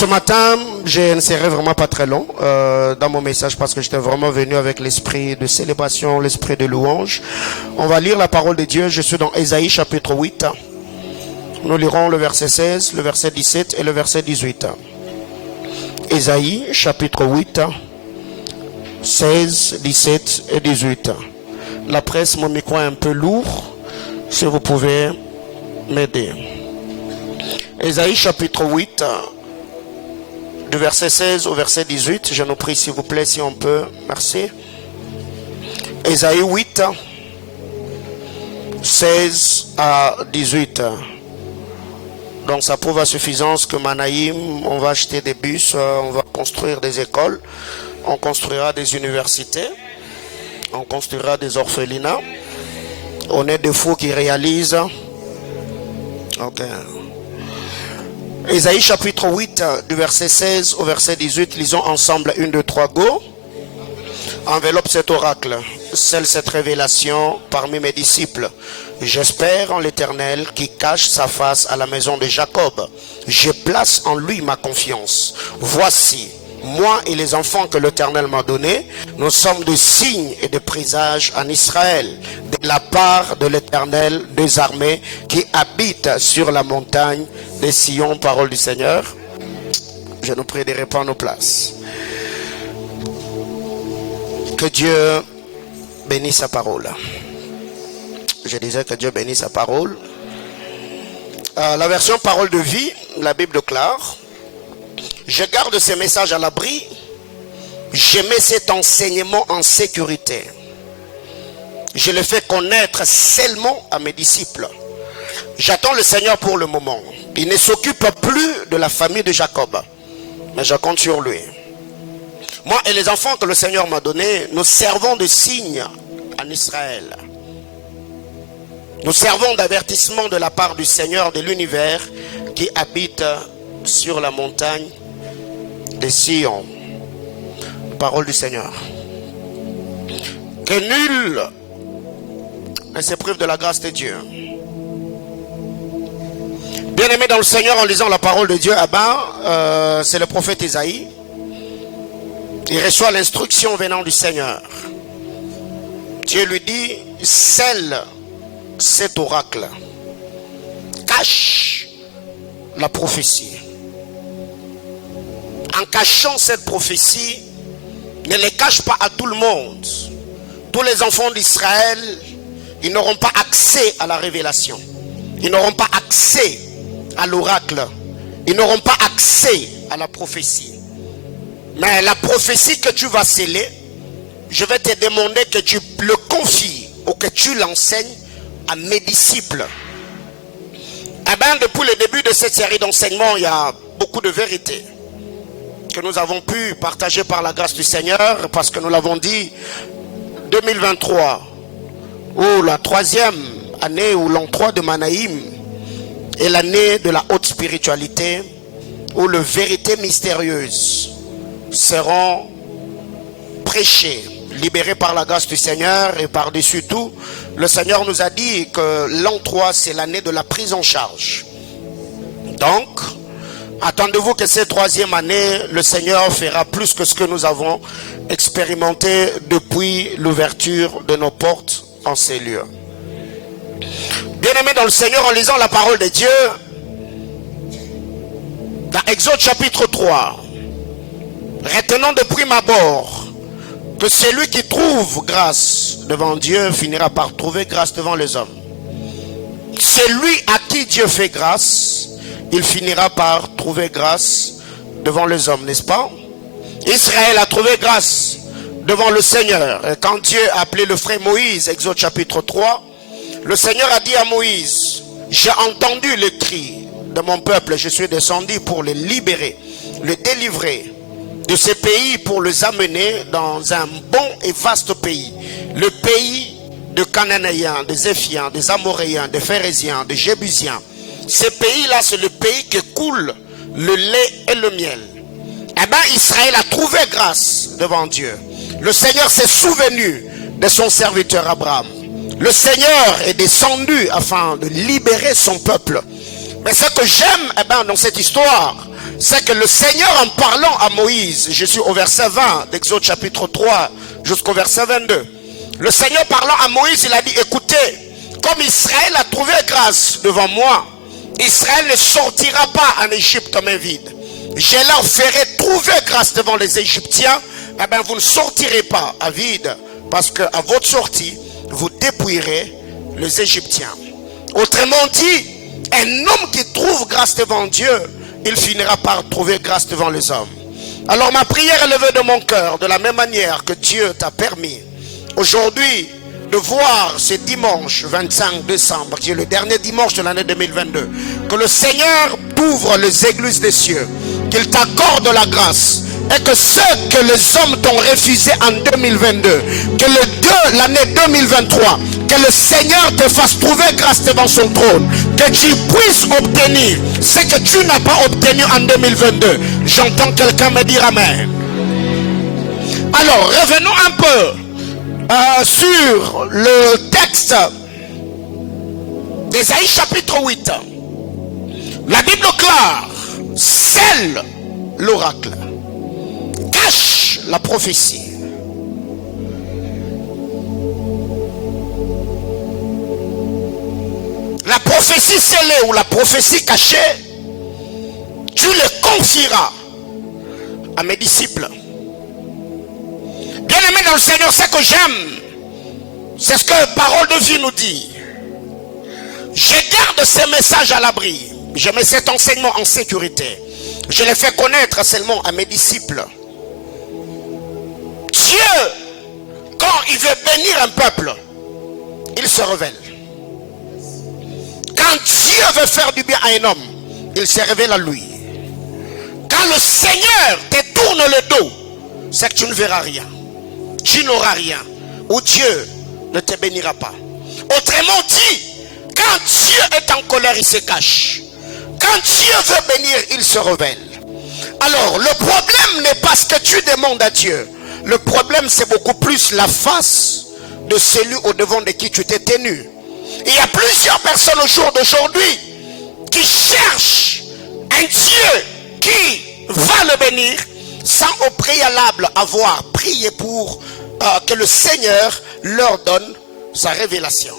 Ce matin, je ne serai vraiment pas très long dans mon message parce que j'étais vraiment venu avec l'esprit de célébration, l'esprit de louange. On va lire la parole de Dieu. Je suis dans Ésaïe chapitre 8. Nous lirons le verset 16, le verset 17 et le verset 18. Ésaïe chapitre 8, 16, 17 et 18. La presse, mon micro est un peu lourd. Si vous pouvez m'aider. Ésaïe chapitre 8, du verset 16 au verset 18. Je nous prie s'il vous plaît si on peut. Merci. Ésaïe 8, 16 à 18. Donc ça prouve à suffisance que Manaïm, on va acheter des bus, on va construire des écoles, on construira des universités, on construira des orphelinats. On est des fous qui réalisent. Ok. Ésaïe chapitre 8, du verset 16 au verset 18, lisons ensemble 1, 2, 3, go. Enveloppe cet oracle, scelle cette révélation parmi mes disciples. J'espère en l'Éternel qui cache sa face à la maison de Jacob. Je place en lui ma confiance. Voici, moi et les enfants que l'Éternel m'a donnés, nous sommes de signes et de présages en Israël, de la part de l'Éternel des armées qui habite sur la montagne de Sion. Parole du Seigneur. Je nous prie de répondre nos places. Que Dieu bénisse sa parole. Je disais que Dieu bénisse sa parole. La version parole de vie, la Bible déclare: je garde ces messages à l'abri, je mets cet enseignement en sécurité. Je le fais connaître seulement à mes disciples. J'attends le Seigneur pour le moment. Il ne s'occupe plus de la famille de Jacob, mais je compte sur lui. Moi et les enfants que le Seigneur m'a donnés, nous servons de signe en Israël. Nous servons d'avertissement de la part du Seigneur de l'univers qui habite sur la montagne de Sion. Parole du Seigneur. Que nul ne se prive de la grâce de Dieu. Bien-aimé dans le Seigneur, en lisant la parole de Dieu, c'est le prophète Ésaïe. Il reçoit l'instruction venant du Seigneur. Dieu lui dit: scelle cet oracle, cache la prophétie. En cachant cette prophétie, ne les cache pas à tout le monde. Tous les enfants d'Israël, ils n'auront pas accès à la révélation. Ils n'auront pas accès à l'oracle. Ils n'auront pas accès à la prophétie. Mais la prophétie que tu vas sceller, je vais te demander que tu le confies ou que tu l'enseignes à mes disciples. Depuis le début de cette série d'enseignements, il y a beaucoup de vérités que nous avons pu partager par la grâce du Seigneur, parce que nous l'avons dit, 2023, ou la troisième année ou l'an 3 de Manaïm, est l'année de la haute spiritualité, où les vérités mystérieuses seront prêchées, libérées par la grâce du Seigneur. Et par-dessus tout, le Seigneur nous a dit que l'an 3, c'est l'année de la prise en charge. Donc, attendez-vous que cette troisième année, le Seigneur fera plus que ce que nous avons expérimenté depuis l'ouverture de nos portes en ces lieux. Bien-aimés dans le Seigneur, en lisant la parole de Dieu, dans Exode chapitre 3, retenons de prime abord que celui qui trouve grâce devant Dieu finira par trouver grâce devant les hommes. Celui à qui Dieu fait grâce, il finira par trouver grâce devant les hommes, n'est-ce pas? Israël a trouvé grâce devant le Seigneur. Et quand Dieu a appelé le frère Moïse, Exode chapitre 3, le Seigneur a dit à Moïse: j'ai entendu le cri de mon peuple, je suis descendu pour les libérer, les délivrer de ces pays, pour les amener dans un bon et vaste pays, le pays de Cananéens, des Éphiens, des Amoréens, des Phérésiens, des Jébusiens. Ces pays-là, c'est le pays qui coule le lait et le miel. Israël a trouvé grâce devant Dieu. Le Seigneur s'est souvenu de son serviteur Abraham. Le Seigneur est descendu afin de libérer son peuple. Mais ce que j'aime dans cette histoire, c'est que le Seigneur, en parlant à Moïse, je suis au verset 20 d'Exode chapitre 3 jusqu'au verset 22, le Seigneur parlant à Moïse, il a dit, écoutez, comme Israël a trouvé grâce devant moi, Israël ne sortira pas en Égypte main vide. Je leur ferai trouver grâce devant les Égyptiens. Eh bien, vous ne sortirez pas à vide, parce qu'à votre sortie, vous dépouillerez les Égyptiens. Autrement dit, un homme qui trouve grâce devant Dieu, il finira par trouver grâce devant les hommes. Alors ma prière est levée de mon cœur, de la même manière que Dieu t'a permis aujourd'hui de voir ce dimanche 25 décembre, qui est le dernier dimanche de l'année 2022, que le Seigneur t'ouvre les églises des cieux, qu'il t'accorde la grâce, et que ceux que les hommes t'ont refusé en 2022, que l'année 2023, que le Seigneur te fasse trouver grâce devant son trône, que tu puisses obtenir ce que tu n'as pas obtenu en 2022. J'entends quelqu'un me dire Amen. Alors, revenons un peu sur le texte d'Ésaïe chapitre 8. La Bible clare scelle l'oracle, cache la prophétie. La prophétie scellée ou la prophétie cachée, tu le confieras à mes disciples. Bien aimé dans le Seigneur, ce que j'aime, c'est ce que la parole de vie nous dit. Je garde ces messages à l'abri. Je mets cet enseignement en sécurité. Je les fais connaître seulement à mes disciples. Dieu, quand il veut bénir un peuple, il se révèle. Quand Dieu veut faire du bien à un homme, il se révèle à lui. Quand le Seigneur te tourne le dos, c'est que tu ne verras rien. Tu n'auras rien. Ou Dieu ne te bénira pas. Autrement dit, quand Dieu est en colère, il se cache. Quand Dieu veut bénir, il se révèle. Alors, le problème n'est pas ce que tu demandes à Dieu. Le problème, c'est beaucoup plus la face de celui au devant de qui tu t'es tenu. Il y a plusieurs personnes au jour d'aujourd'hui qui cherchent un Dieu qui va le bénir sans au préalable avoir prié pour que le Seigneur leur donne sa révélation.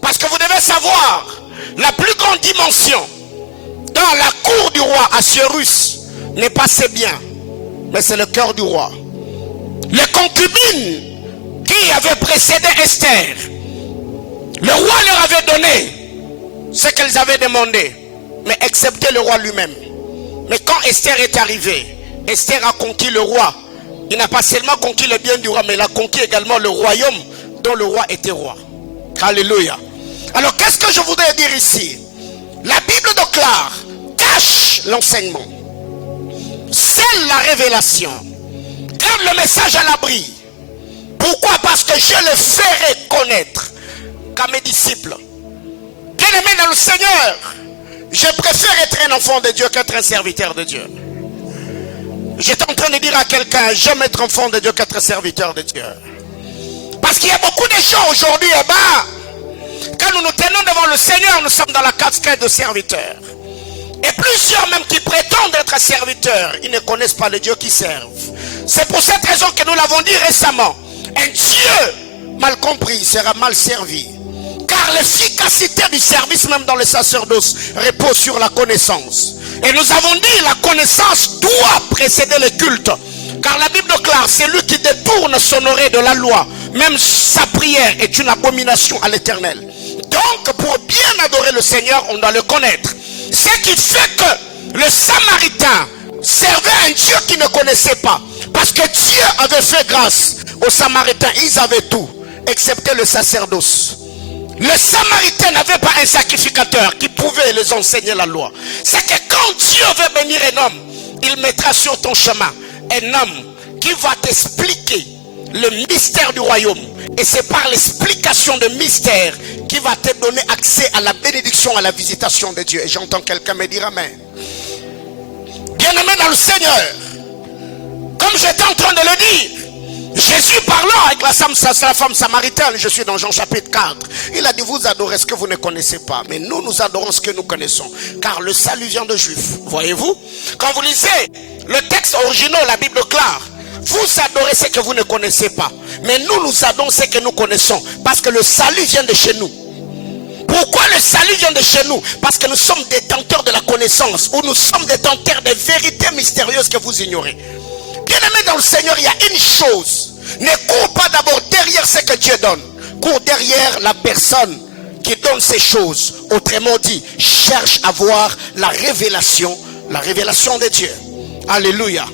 Parce que vous devez savoir, la plus grande dimension dans la cour du roi Assuérus n'est pas ses biens, mais c'est le cœur du roi. Les concubines qui avaient précédé Esther, le roi leur avait donné ce qu'elles avaient demandé, mais excepté le roi lui-même. Mais quand Esther est arrivée, Esther a conquis le roi. Il n'a pas seulement conquis le bien du roi, mais il a conquis également le royaume dont le roi était roi. Alléluia. Alors qu'est-ce que je voudrais dire ici? La Bible déclare, cache l'enseignement, scelle la révélation, garde le message à l'abri. Pourquoi? Parce que je le ferai connaître qu'à mes disciples. Bien aimé dans le Seigneur, je préfère être un enfant de Dieu qu'être un serviteur de Dieu. J'étais en train de dire à quelqu'un, j'aime être enfant de Dieu qu'être serviteur de Dieu. Parce qu'il y a beaucoup de gens aujourd'hui, quand nous nous tenons devant le Seigneur, nous sommes dans la casquette de serviteurs. Et plusieurs même qui prétendent être serviteurs, ils ne connaissent pas le Dieu qu'ils servent. C'est pour cette raison que nous l'avons dit récemment. Un Dieu mal compris sera mal servi. Car l'efficacité du service même dans le sacerdoce repose sur la connaissance. Et nous avons dit la connaissance doit précéder le culte. Car la Bible déclare, celui qui détourne son oreille de la loi, même sa prière est une abomination à l'Éternel. Donc pour bien adorer le Seigneur, on doit le connaître. Ce qui fait que le Samaritain servait un Dieu qu'il ne connaissait pas. Parce que Dieu avait fait grâce aux Samaritains. Ils avaient tout, excepté le sacerdoce. Le Samaritain n'avait pas un sacrificateur qui pouvait les enseigner la loi. C'est que quand Dieu veut bénir un homme, il mettra sur ton chemin un homme qui va t'expliquer le mystère du royaume. Et c'est par l'explication de mystère qui va te donner accès à la bénédiction, à la visitation de Dieu. Et j'entends quelqu'un me dire Amen. Bien-aimé dans le Seigneur, comme j'étais en train de le dire, Jésus parlant avec la femme samaritaine, je suis dans Jean chapitre 4. Il a dit, vous adorez ce que vous ne connaissez pas. Mais nous, nous adorons ce que nous connaissons. Car le salut vient de Juifs. Voyez-vous? Quand vous lisez le texte original, la Bible clare, vous adorez ce que vous ne connaissez pas. Mais nous, nous adorons ce que nous connaissons. Parce que le salut vient de chez nous. Pourquoi le salut vient de chez nous? Parce que nous sommes détenteurs de la connaissance. Ou nous sommes détenteurs des vérités mystérieuses que vous ignorez. Bien-aimé dans le Seigneur, il y a une chose. Ne cours pas d'abord derrière ce que Dieu donne. Cours derrière la personne qui donne ces choses. Autrement dit, cherche à voir la révélation de Dieu. Alléluia.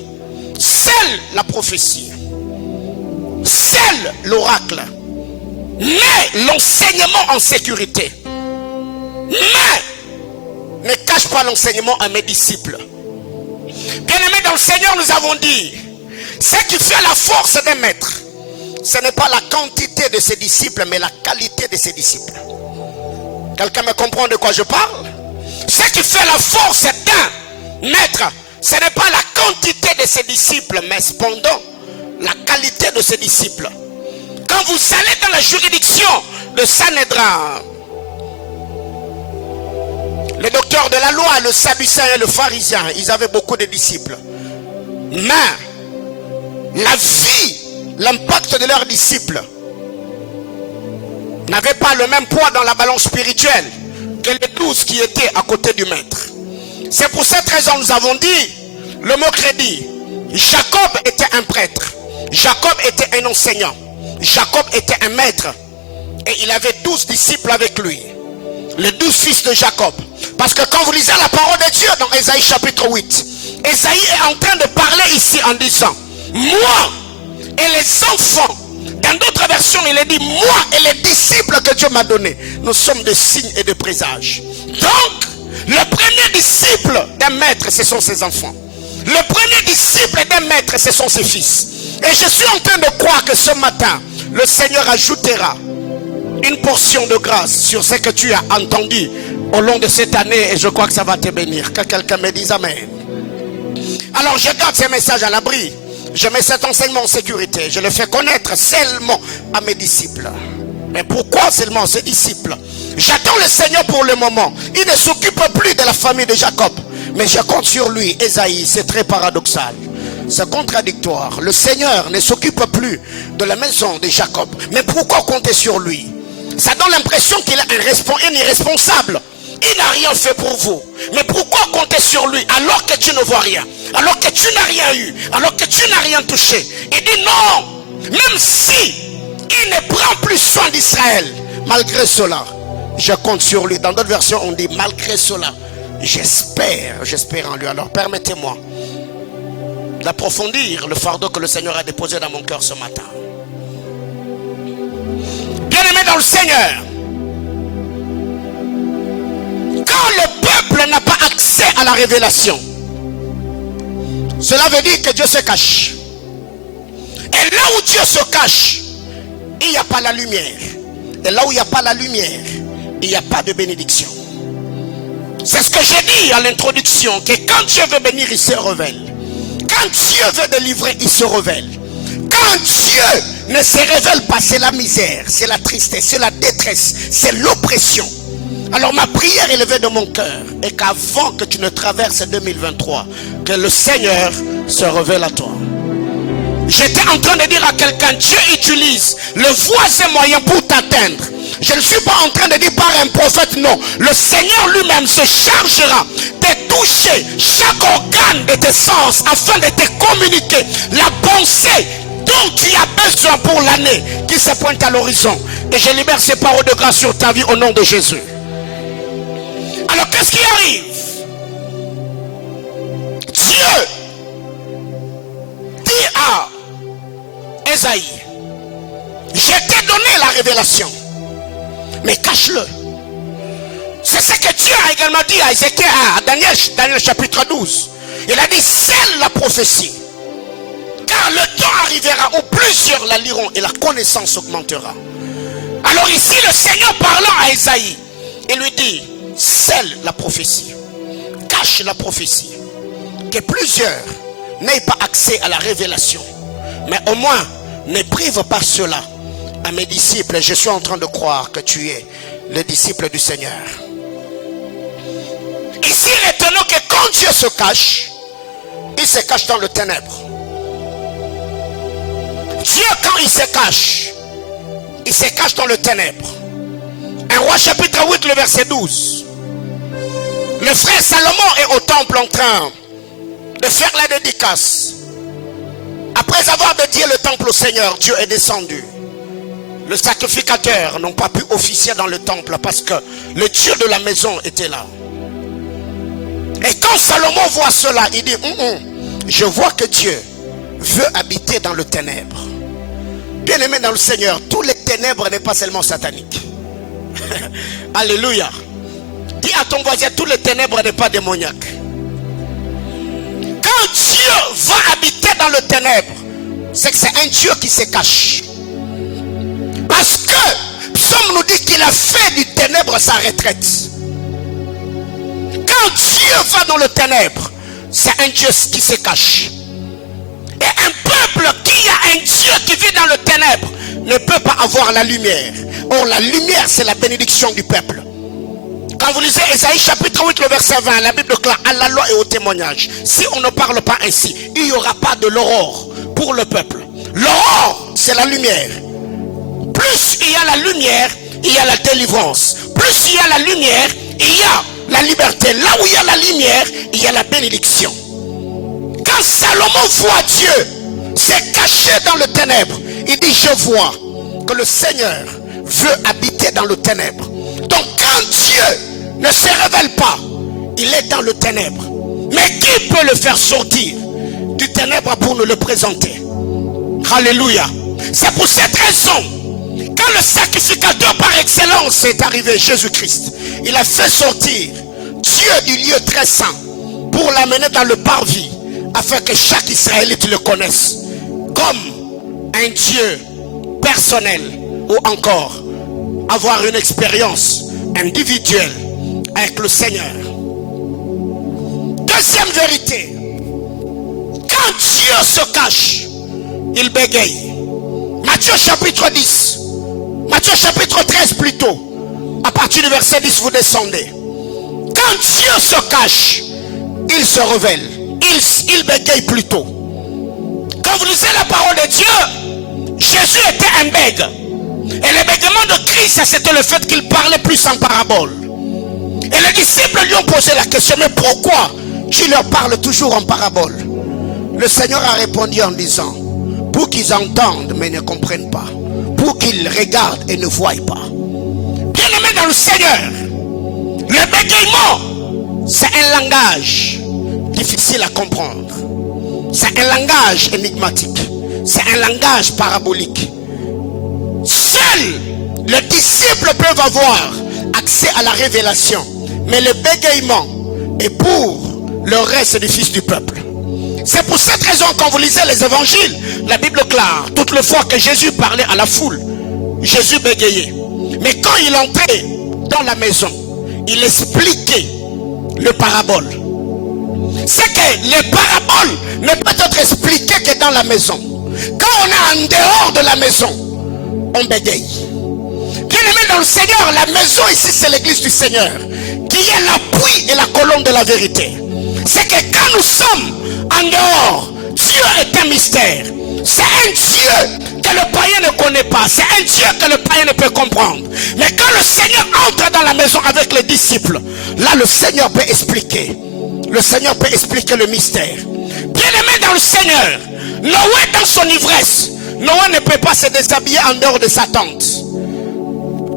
Seule la prophétie, seul l'oracle, mais l'enseignement en sécurité. Mais ne cache pas l'enseignement à mes disciples. Bien-aimés dans le Seigneur, nous avons dit, ce qui fait la force des maîtres, ce n'est pas la quantité de ses disciples, mais la qualité de ses disciples. Quelqu'un me comprend de quoi je parle? Ce qui fait la force d'un maître, ce n'est pas la quantité de ses disciples, mais cependant la qualité de ses disciples. Quand vous allez dans la juridiction de Sanhédrin, le docteur de la loi, le sadducéen et le pharisien, ils avaient beaucoup de disciples. Mais la vie, l'impact de leurs disciples n'avait pas le même poids dans la balance spirituelle que les 12 qui étaient à côté du maître. C'est pour cette raison que nous avons dit le mot crédit. Jacob était un prêtre. Jacob était un enseignant. Jacob était un maître. Et il avait 12 disciples avec lui. Les 12 fils de Jacob. Parce que quand vous lisez la parole de Dieu dans Ésaïe chapitre 8, Ésaïe est en train de parler ici en disant, moi et les enfants, dans d'autres versions il est dit, moi et les disciples que Dieu m'a donnés, nous sommes des signes et des présages. Donc, le premier disciple d'un maître, ce sont ses enfants. Le premier disciple d'un maître, ce sont ses fils. Et je suis en train de croire que ce matin, le Seigneur ajoutera une portion de grâce sur ce que tu as entendu au long de cette année, et je crois que ça va te bénir. Que quelqu'un me dise amen. Alors je garde ces messages à l'abri. Je mets cet enseignement en sécurité. Je le fais connaître seulement à mes disciples. Mais pourquoi seulement ces disciples? J'attends le Seigneur pour le moment. Il ne s'occupe plus de la famille de Jacob, mais je compte sur lui. Ésaïe, c'est très paradoxal. C'est contradictoire. Le Seigneur ne s'occupe plus de la maison de Jacob. Mais pourquoi compter sur lui? Ça donne l'impression qu'il est un irresponsable. Il n'a rien fait pour vous. Mais pourquoi compter sur lui alors que tu ne vois rien? Alors que tu n'as rien eu? Alors que tu n'as rien touché? Il dit non. Même si il ne prend plus soin d'Israël, malgré cela, je compte sur lui. Dans d'autres versions, on dit malgré cela, j'espère en lui. Alors permettez-moi d'approfondir le fardeau que le Seigneur a déposé dans mon cœur ce matin. Bien-aimé dans le Seigneur, quand le peuple n'a pas accès à la révélation, cela veut dire que Dieu se cache. Et là où Dieu se cache, il n'y a pas la lumière. Et là où il n'y a pas la lumière, il n'y a pas de bénédiction. C'est ce que j'ai dit à l'introduction, que quand Dieu veut bénir, il se révèle. Quand Dieu veut délivrer, il se révèle. Quand Dieu ne se révèle pas, c'est la misère, c'est la tristesse, c'est la détresse, c'est l'oppression. Alors ma prière est élevée de mon cœur, et qu'avant que tu ne traverses 2023, que le Seigneur se révèle à toi. J'étais en train de dire à quelqu'un, Dieu utilise le voisin moyen pour t'atteindre. Je ne suis pas en train de dire par un prophète, non. Le Seigneur lui-même se chargera de toucher chaque organe de tes sens afin de te communiquer la pensée dont tu as besoin pour l'année qui se pointe à l'horizon. Et je libère ces paroles de grâce sur ta vie au nom de Jésus. Alors qu'est-ce qui arrive? Dieu dit à Ésaïe, je t'ai donné la révélation, mais cache-le. C'est ce que Dieu a également dit à Ézéchiel, à Daniel chapitre 12. Il a dit, seule la prophétie. Car le temps arrivera où plusieurs la liront et la connaissance augmentera. Alors ici, le Seigneur parlant à Ésaïe, il lui dit, seule la prophétie. Cache la prophétie. Que plusieurs n'aient pas accès à la révélation. Mais au moins, Ne prive pas cela à mes disciples. Je suis en train de croire que tu es le disciple du Seigneur. Ici, retenons que quand Dieu se cache, il se cache dans le ténèbre. Dieu, quand il se cache dans le ténèbre. 1 Roi chapitre 8, le verset 12. Le frère Salomon est au temple en train de faire la dédicace. Après avoir dédié le temple au Seigneur, Dieu est descendu. Le sacrificateur n'ont pas pu officier dans le temple parce que le Dieu de la maison était là. Et quand Salomon voit cela, il dit, je vois que Dieu veut habiter dans le ténèbre. Bien aimé dans le Seigneur, tous les ténèbres n'est pas seulement satanique. Alléluia. Dis à ton voisin, tous les ténèbres n'est pas démoniaque. Quand Dieu va habiter dans le ténèbre, c'est que c'est un Dieu qui se cache. Parce que Psaume nous dit qu'il a fait du ténèbre sa retraite. Quand Dieu va dans le ténèbre, c'est un Dieu qui se cache. Et un peuple qui a un Dieu qui vit dans le ténèbre ne peut pas avoir la lumière. Or la lumière, c'est la bénédiction du peuple. Quand vous lisez Ésaïe chapitre 8, le verset 20, la Bible clame à la loi et au témoignage. Si on ne parle pas ainsi, il n'y aura pas de l'aurore pour le peuple. L'aurore, c'est la lumière. Plus il y a la lumière, il y a la délivrance. Plus il y a la lumière, il y a la liberté. Là où il y a la lumière, il y a la bénédiction. Quand Salomon voit Dieu s'est caché dans le ténèbre, il dit, je vois que le Seigneur veut habiter dans le ténèbre. Donc quand Dieu ne se révèle pas, il est dans le ténèbre. Mais qui peut le faire sortir du ténèbre pour nous le présenter? Alléluia. C'est pour cette raison, quand le sacrificateur par excellence est arrivé, Jésus-Christ, il a fait sortir Dieu du lieu très saint pour l'amener dans le parvis, afin que chaque Israélite le connaisse comme un Dieu personnel, ou encore avoir une expérience individuelle avec le Seigneur. Deuxième vérité, quand Dieu se cache, il bégaye. Matthieu chapitre 10, Matthieu chapitre 13 plutôt, à partir du verset 10 vous descendez. Quand Dieu se cache, il se révèle, il bégaye plutôt. Quand vous lisez la parole de Dieu, Jésus était un bègue. Et le bégaiement de Christ, c'était le fait qu'il parlait plus en parabole. Et les disciples lui ont posé la question, mais pourquoi tu leur parles toujours en parabole? Le Seigneur a répondu en disant, pour qu'ils entendent mais ne comprennent pas, pour qu'ils regardent et ne voient pas. Bien aimé dans le Seigneur, le bégaiement, c'est un langage difficile à comprendre. C'est un langage énigmatique. C'est un langage parabolique. Seuls les disciples peuvent avoir accès à la révélation. Mais le bégaiement est pour le reste des fils du peuple. C'est pour cette raison, quand vous lisez les évangiles, la Bible clare, toutes les fois que Jésus parlait à la foule, Jésus bégayait. Mais quand il entrait dans la maison, il expliquait le parabole. C'est que les paraboles ne peuvent être expliquées que dans la maison. Quand on est en dehors de la maison, on bégaye. Bien aimé dans le Seigneur, la maison ici c'est l'église du Seigneur, qui est l'appui et la colonne de la vérité. C'est que quand nous sommes en dehors, Dieu est un mystère. C'est un Dieu que le païen ne connaît pas. C'est un Dieu que le païen ne peut comprendre. Mais quand le Seigneur entre dans la maison avec les disciples, là le Seigneur peut expliquer. Le Seigneur peut expliquer le mystère. Bien aimé dans le Seigneur, Noé dans son ivresse, Noé ne peut pas se déshabiller en dehors de sa tente.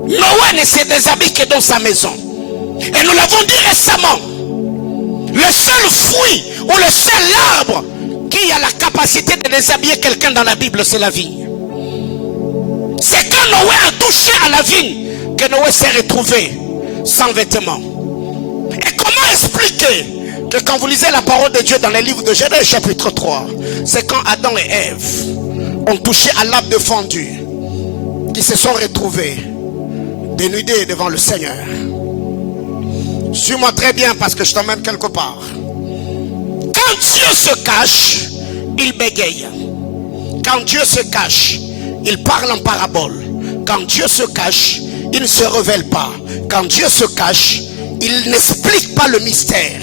Noé ne se déshabille que dans sa maison. Et nous l'avons dit récemment, le seul fruit ou le seul arbre qui a la capacité de déshabiller quelqu'un dans la Bible, c'est la vigne. C'est quand Noé a touché à la vigne que Noé s'est retrouvé sans vêtements. Et comment expliquer que quand vous lisez la parole de Dieu dans les livres de Genèse chapitre 3, c'est quand Adam et Ève ont touché à l'arbre défendu qui se sont retrouvés dénudés devant le Seigneur. Suis-moi très bien parce que je t'emmène quelque part. Quand Dieu se cache, il bégaye. Quand Dieu se cache, il parle en parabole. Quand Dieu se cache, il ne se révèle pas. Quand Dieu se cache, il n'explique pas le mystère.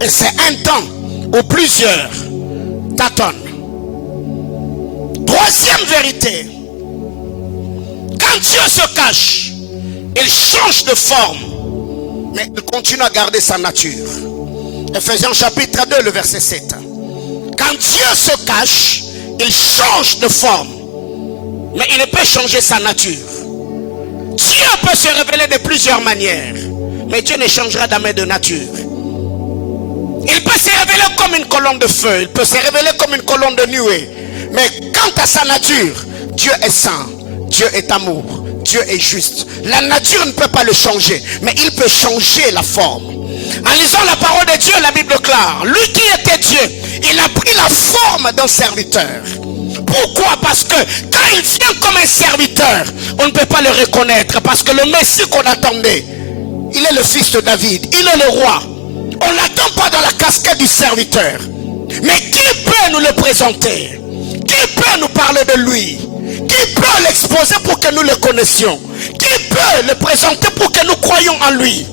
Et c'est un temps où plusieurs tâtonnent. Troisième vérité. Quand Dieu se cache, il change de forme, mais il continue à garder sa nature. Ephésiens chapitre 2, le verset 7. Quand Dieu se cache, il change de forme, mais il ne peut changer sa nature. Dieu peut se révéler de plusieurs manières, mais Dieu ne changera jamais de nature. Il peut se révéler comme une colonne de feu, il peut se révéler comme une colonne de nuée, mais quant à sa nature, Dieu est saint, Dieu est amour, Dieu est juste. La nature ne peut pas le changer, mais il peut changer la forme. En lisant la parole de Dieu, la Bible déclare, lui qui était Dieu, il a pris la forme d'un serviteur. Pourquoi? Parce que quand il vient comme un serviteur, on ne peut pas le reconnaître, parce que le Messie qu'on attendait, il est le fils de David, il est le roi. On ne l'attend pas dans la casquette du serviteur. Mais qui peut nous le présenter? Qui peut nous parler de lui? Qui peut l'exposer pour que nous le connaissions? Qui peut le présenter pour que nous croyions en lui?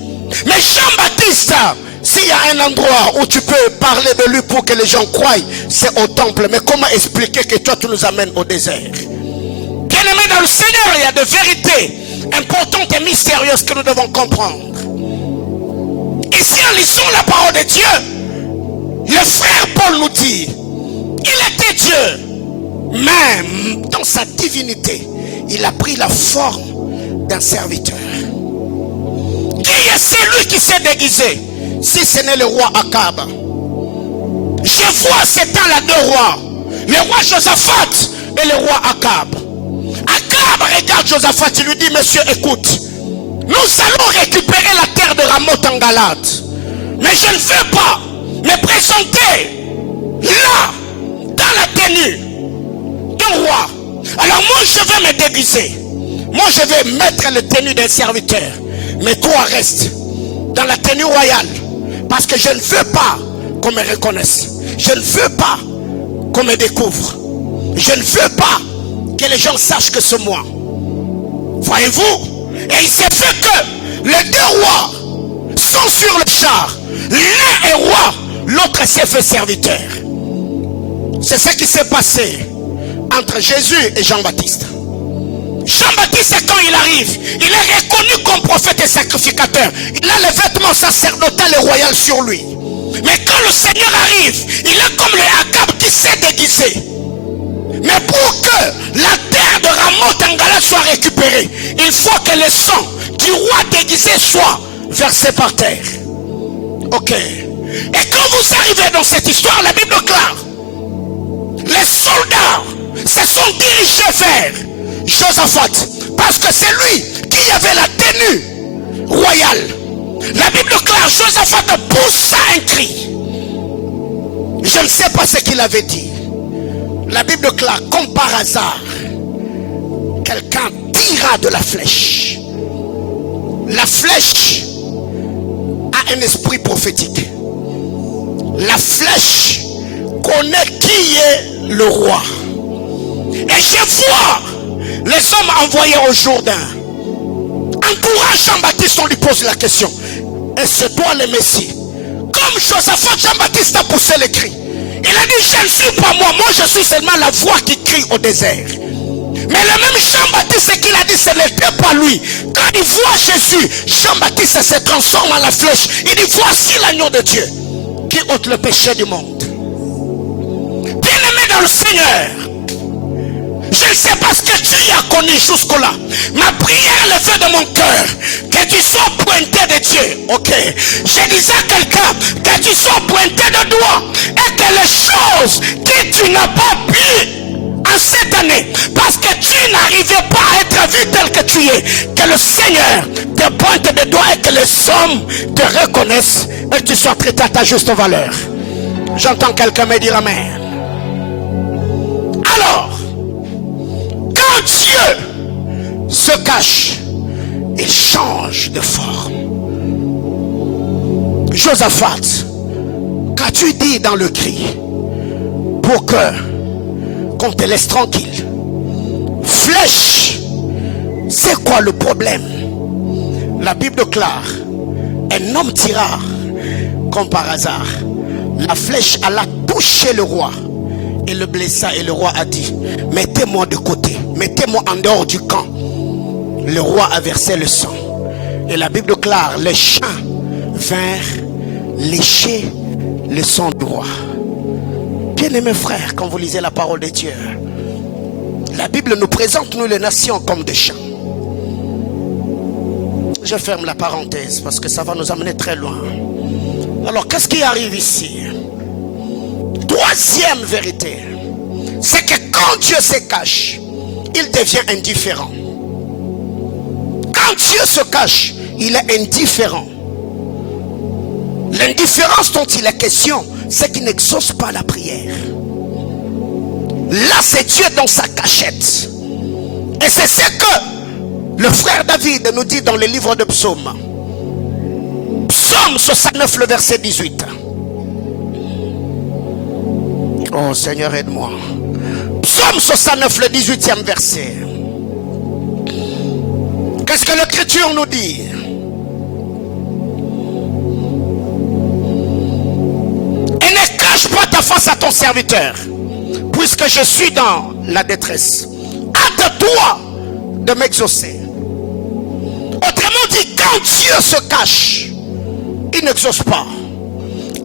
Mais Jean-Baptiste, s'il y a un endroit où tu peux parler de lui pour que les gens croient, c'est au temple. Mais comment expliquer que toi tu nous amènes au désert? Bien-aimés dans le Seigneur, il y a de vérités importantes et mystérieuses que nous devons comprendre. Ici, en lisant la parole de Dieu, le frère Paul nous dit, il était Dieu, même dans sa divinité, il a pris la forme d'un serviteur. Qui est celui qui s'est déguisé? Si ce n'est le roi Akab. Je vois ces temps-là deux rois, le roi Josaphat et le roi Akab. Akab regarde Josaphat, il lui dit, monsieur, écoute, nous allons récupérer la terre de Ramoth en Galade, mais je ne veux pas me présenter là, dans la tenue d'un roi. Alors moi je vais me déguiser, moi je vais mettre la tenue d'un serviteur, mais toi reste dans la tenue royale, parce que je ne veux pas qu'on me reconnaisse, je ne veux pas qu'on me découvre, je ne veux pas que les gens sachent que c'est moi. Voyez-vous? Et il s'est fait que les deux rois sont sur le char, l'un est roi, l'autre s'est fait serviteur. C'est ce qui s'est passé entre Jésus et Jean-Baptiste. Jean-Baptiste, quand il arrive, il est reconnu comme prophète et sacrificateur. Il a le vêtement sacerdotal et royal sur lui. Mais quand le Seigneur arrive, il est comme le Akab qui s'est déguisé. Mais pour que la terre de Ramoth en Galade soit récupérée, il faut que le sang du roi déguisé soit versé par terre. Ok. Et quand vous arrivez dans cette histoire, la Bible déclare, les soldats se sont dirigés vers Josaphat, parce que c'est lui qui avait la tenue royale. La Bible déclare, Josaphat poussa un cri. Je ne sais pas ce qu'il avait dit. La Bible déclare, comme par hasard, quelqu'un tira de la flèche. La flèche a un esprit prophétique. La flèche connaît qui est le roi. Et je vois les hommes envoyés au Jourdain. Encourage Jean-Baptiste, on lui pose la question, est-ce toi le Messie? Comme Josaphat, Jean-Baptiste a poussé le cri. Il a dit, je ne suis pas moi, moi je suis seulement la voix qui crie au désert. Mais le même Jean-Baptiste, ce qu'il a dit, ce n'était pas lui. Quand il voit Jésus, Jean-Baptiste se transforme en la flèche. Il dit, voici l'agneau de Dieu qui ôte le péché du monde. Bien-aimé dans le Seigneur, je ne sais pas ce que tu as connu jusque-là. Ma prière le fait de mon cœur, que tu sois pointé de Dieu. Ok. Je disais à quelqu'un que tu sois pointé de doigt et que les choses que tu n'as pas pu en cette année, parce que tu n'arrivais pas à être vu tel que tu es, que le Seigneur te pointe de doigt et que les hommes te reconnaissent et que tu sois traité à ta juste valeur. J'entends quelqu'un me dire amen. Alors, quand Dieu se cache, il change de forme. Josaphat, qu'as-tu dit dans le cri pour que qu'on te laisse tranquille. Flèche, c'est quoi le problème? La Bible déclare, un homme tira comme par hasard. La flèche alla toucher le roi et le blessa, et le roi a dit, mettez-moi de côté, mettez-moi en dehors du camp. Le roi a versé le sang. Et la Bible déclare, les chiens vinrent lécher le sang du roi. Bien-aimés frères, quand vous lisez la parole de Dieu, la Bible nous présente, nous les nations, comme des chiens. Je ferme la parenthèse parce que ça va nous amener très loin. Alors, qu'est-ce qui arrive ici? Troisième vérité, c'est que quand Dieu se cache, il devient indifférent. Quand Dieu se cache, il est indifférent. L'indifférence dont il est question, c'est qu'il n'exauce pas la prière. Là, c'est Dieu dans sa cachette. Et c'est ce que le frère David nous dit dans le livre de Psaumes. Psaume 69, le verset 18. Oh Seigneur, aide-moi. Psaume 69, le 18e verset. Qu'est-ce que l'Écriture nous dit? Et ne cache pas ta face à ton serviteur, puisque je suis dans la détresse. Hâte-toi de m'exaucer. Autrement dit, quand Dieu se cache, il n'exauce pas.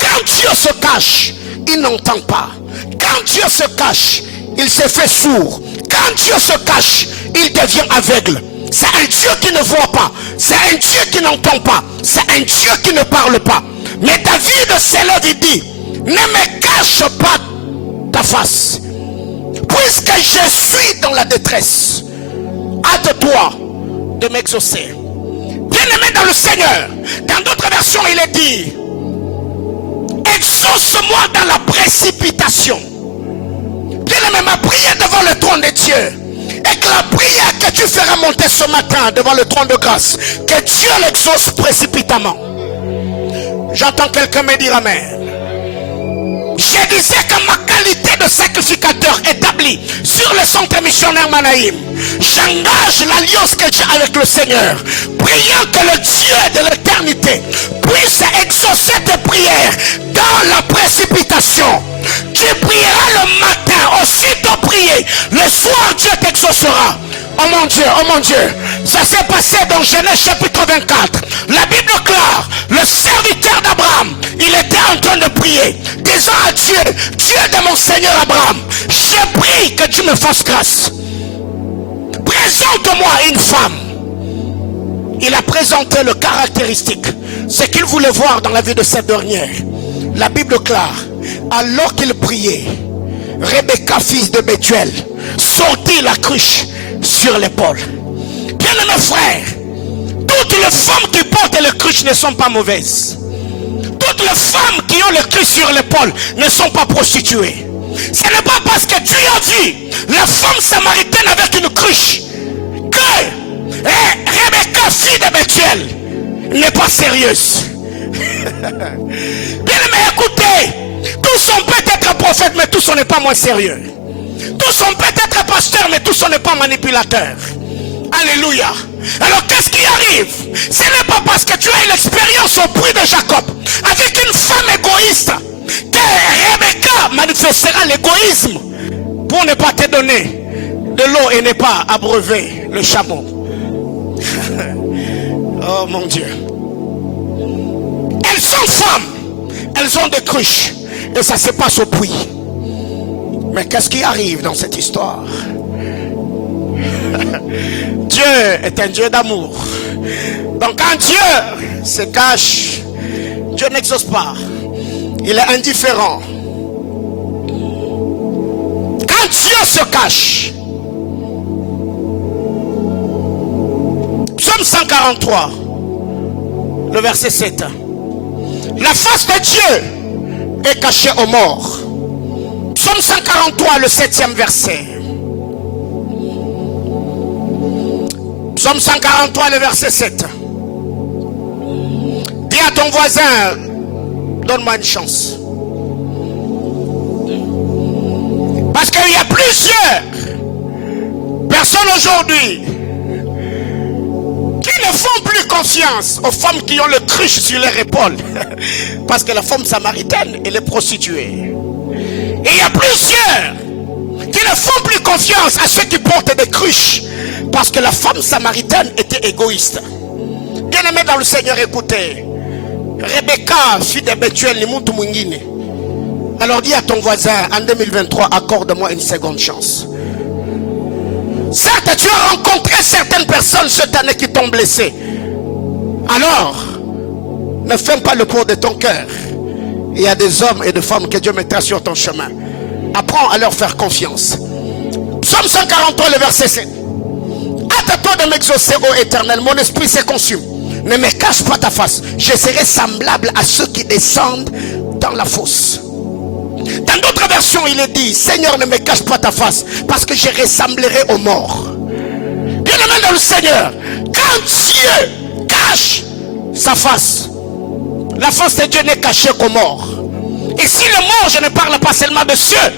Quand Dieu se cache, il n'entend pas. Quand Dieu se cache, il se fait sourd. Quand Dieu se cache, il devient aveugle. C'est un Dieu qui ne voit pas. C'est un Dieu qui n'entend pas. C'est un Dieu qui ne parle pas. Mais David se lève et dit, ne me cache pas ta face, puisque je suis dans la détresse. Hâte-toi de m'exaucer. Bien-aimé dans le Seigneur, dans d'autres versions il est dit, exauce-moi dans la précipitation. Bien-aimé, ma prière devant le trône de Dieu, et que la prière que tu feras monter ce matin devant le trône de grâce, que Dieu l'exauce précipitamment. J'entends quelqu'un me dire amen. Je disais que ma qualité de sacrificateur établie sur le centre missionnaire Manaïm, j'engage l'alliance que j'ai avec le Seigneur, priant que le Dieu de l'éternité puisse exaucer tes prières dans la précipitation. Tu prieras le matin, aussitôt prier, le soir Dieu t'exaucera. Oh mon Dieu, ça s'est passé dans Genèse chapitre 24. La Bible déclare, le serviteur d'Abraham, il était en train de prier, disant à Dieu, Dieu de mon Seigneur Abraham, je prie que tu me fasses grâce. Présente-moi une femme. Il a présenté le caractéristique, ce qu'il voulait voir dans la vie de cette dernière. La Bible déclare, alors qu'il priait, Rebecca, fils de Bethuel, sortit la cruche sur l'épaule. Bien-aimés frères, toutes les femmes qui portent les cruches ne sont pas mauvaises. Toutes les femmes qui ont les cruches sur l'épaule ne sont pas prostituées. Ce n'est pas parce que tu as vu la femme samaritaine avec une cruche que Rebecca, fille de Bethuel, n'est pas sérieuse. Bien-aimés, écoutez, tous sont peut-être prophètes, mais tous on n'est pas moins sérieux. Tous sont peut-être pasteurs, mais tous on n'est pas manipulateurs. Alléluia. Alors qu'est-ce qui arrive? Ce n'est pas parce que tu as eu l'expérience au puits de Jacob avec une femme égoïste que Rebecca manifestera l'égoïsme pour ne pas te donner de l'eau et ne pas abreuver le chameau. Oh mon Dieu. Elles sont femmes, elles ont des cruches et ça se passe au puits. Mais qu'est-ce qui arrive dans cette histoire? Dieu est un Dieu d'amour. Donc quand Dieu se cache, Dieu n'exauce pas. Il est indifférent. Quand Dieu se cache, Psaume 143, le verset 7. La face de Dieu est cachée aux morts. Psaume 143, le 7e verset. Psaume 143, le verset 7. Dis à ton voisin, donne-moi une chance. Parce qu'il y a plusieurs personnes aujourd'hui qui ne font plus confiance aux femmes qui ont le cruche sur leur épaule. Parce que la femme samaritaine, elle est prostituée. Et il y a plusieurs qui ne font plus confiance à ceux qui portent des cruches. Parce que la femme samaritaine était égoïste. Bien-aimé dans le Seigneur, écoutez. Rebecca, fille de Bethuel, ni muntu mwingine. Alors dis à ton voisin, en 2023, accorde-moi une seconde chance. Certes, tu as rencontré certaines personnes cette année qui t'ont blessé. Alors, ne ferme pas le pot de ton cœur. Il y a des hommes et des femmes que Dieu mettra sur ton chemin. Apprends à leur faire confiance. Psaume 143, le verset 7. Hâte-toi de m'exaucer, ô Éternel, mon esprit s'est consume. Ne me cache pas ta face. Je serai semblable à ceux qui descendent dans la fosse. Dans d'autres versions, il est dit, Seigneur, ne me cache pas ta face, parce que je ressemblerai aux morts. Bien-aimé dans le Seigneur, quand Dieu cache sa face, la face de Dieu n'est cachée qu'aux morts. Et si le mort, je ne parle pas seulement de ceux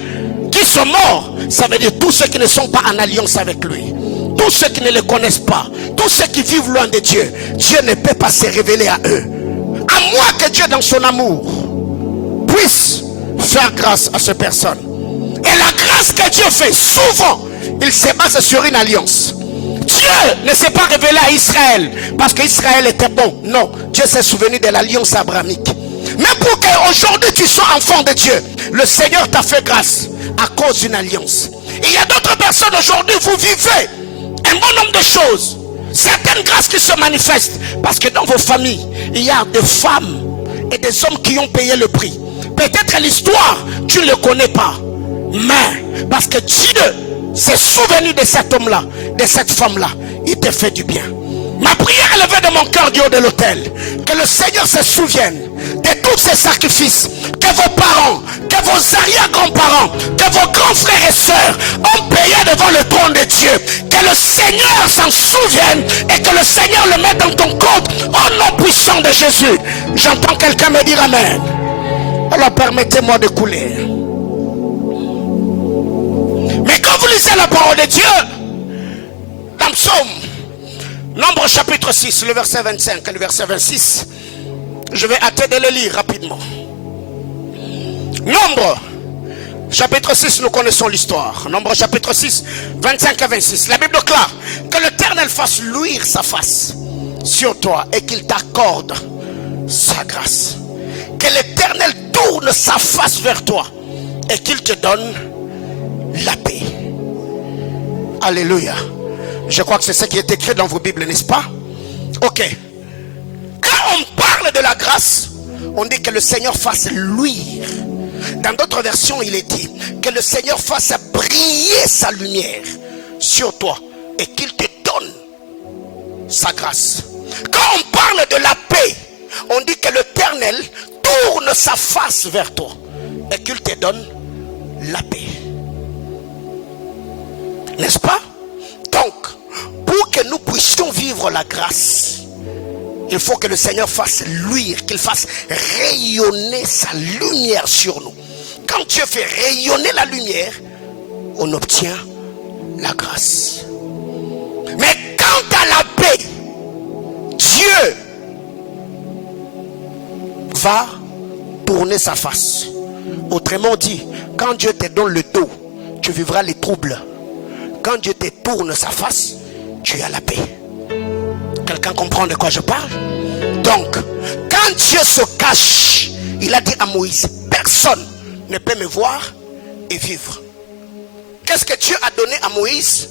qui sont morts, ça veut dire tous ceux qui ne sont pas en alliance avec lui. Tous ceux qui ne le connaissent pas, tous ceux qui vivent loin de Dieu, Dieu ne peut pas se révéler à eux. À moins que Dieu, dans son amour, puisse faire grâce à ces personnes. Et la grâce que Dieu fait, souvent, il se base sur une alliance. Dieu ne s'est pas révélé à Israël parce qu'Israël était bon. Non, Dieu s'est souvenu de l'alliance abrahamique. Mais pour qu'aujourd'hui tu sois enfant de Dieu, le Seigneur t'a fait grâce à cause d'une alliance. Il y a d'autres personnes aujourd'hui, vous vivez un bon nombre de choses. Certaines grâces qui se manifestent parce que dans vos familles, il y a des femmes et des hommes qui ont payé le prix. Peut-être l'histoire, tu ne le connais pas. Mais parce que Dieu s'est souvenu de cet homme-là, de cette femme-là, il te fait du bien. Ma prière est levée de mon cœur du haut de l'autel. Que le Seigneur se souvienne de tous ces sacrifices que vos parents, que vos arrière-grands-parents, que vos grands frères et sœurs ont payé devant le trône de Dieu. Que le Seigneur s'en souvienne et que le Seigneur le mette dans ton compte au nom puissant de Jésus. J'entends quelqu'un me dire Amen. Alors permettez-moi de couler. Mais quand vous lisez la parole de Dieu, dans Psaume, Nombre chapitre 6, le verset 25 et le verset 26, je vais hâter de le lire rapidement. Nombre chapitre 6, nous connaissons l'histoire. Nombre chapitre 6, 25 et 26. La Bible déclare que l'Éternel fasse luire sa face sur toi et qu'il t'accorde sa grâce. Que l'Éternel tourne sa face vers toi et qu'il te donne la paix. Alléluia. Je crois que c'est ce qui est écrit dans vos Bibles, n'est-ce pas? Ok. Quand on parle de la grâce, on dit que le Seigneur fasse luire. Dans d'autres versions, il est dit que le Seigneur fasse briller sa lumière sur toi et qu'il te donne sa grâce. Quand on parle de la paix, on dit que l'Éternel tourne sa face vers toi et qu'il te donne la paix. N'est-ce pas? Donc, pour que nous puissions vivre la grâce, il faut que le Seigneur fasse luire, qu'il fasse rayonner sa lumière sur nous. Quand Dieu fait rayonner la lumière, on obtient la grâce. Mais quant à la paix, Dieu va tourner sa face. Autrement dit, quand Dieu te donne le dos, tu vivras les troubles. Quand Dieu te tourne sa face, tu as la paix. Quelqu'un comprend de quoi je parle? Donc, quand Dieu se cache, il a dit à Moïse, personne ne peut me voir et vivre. Qu'est-ce que Dieu a donné à Moïse?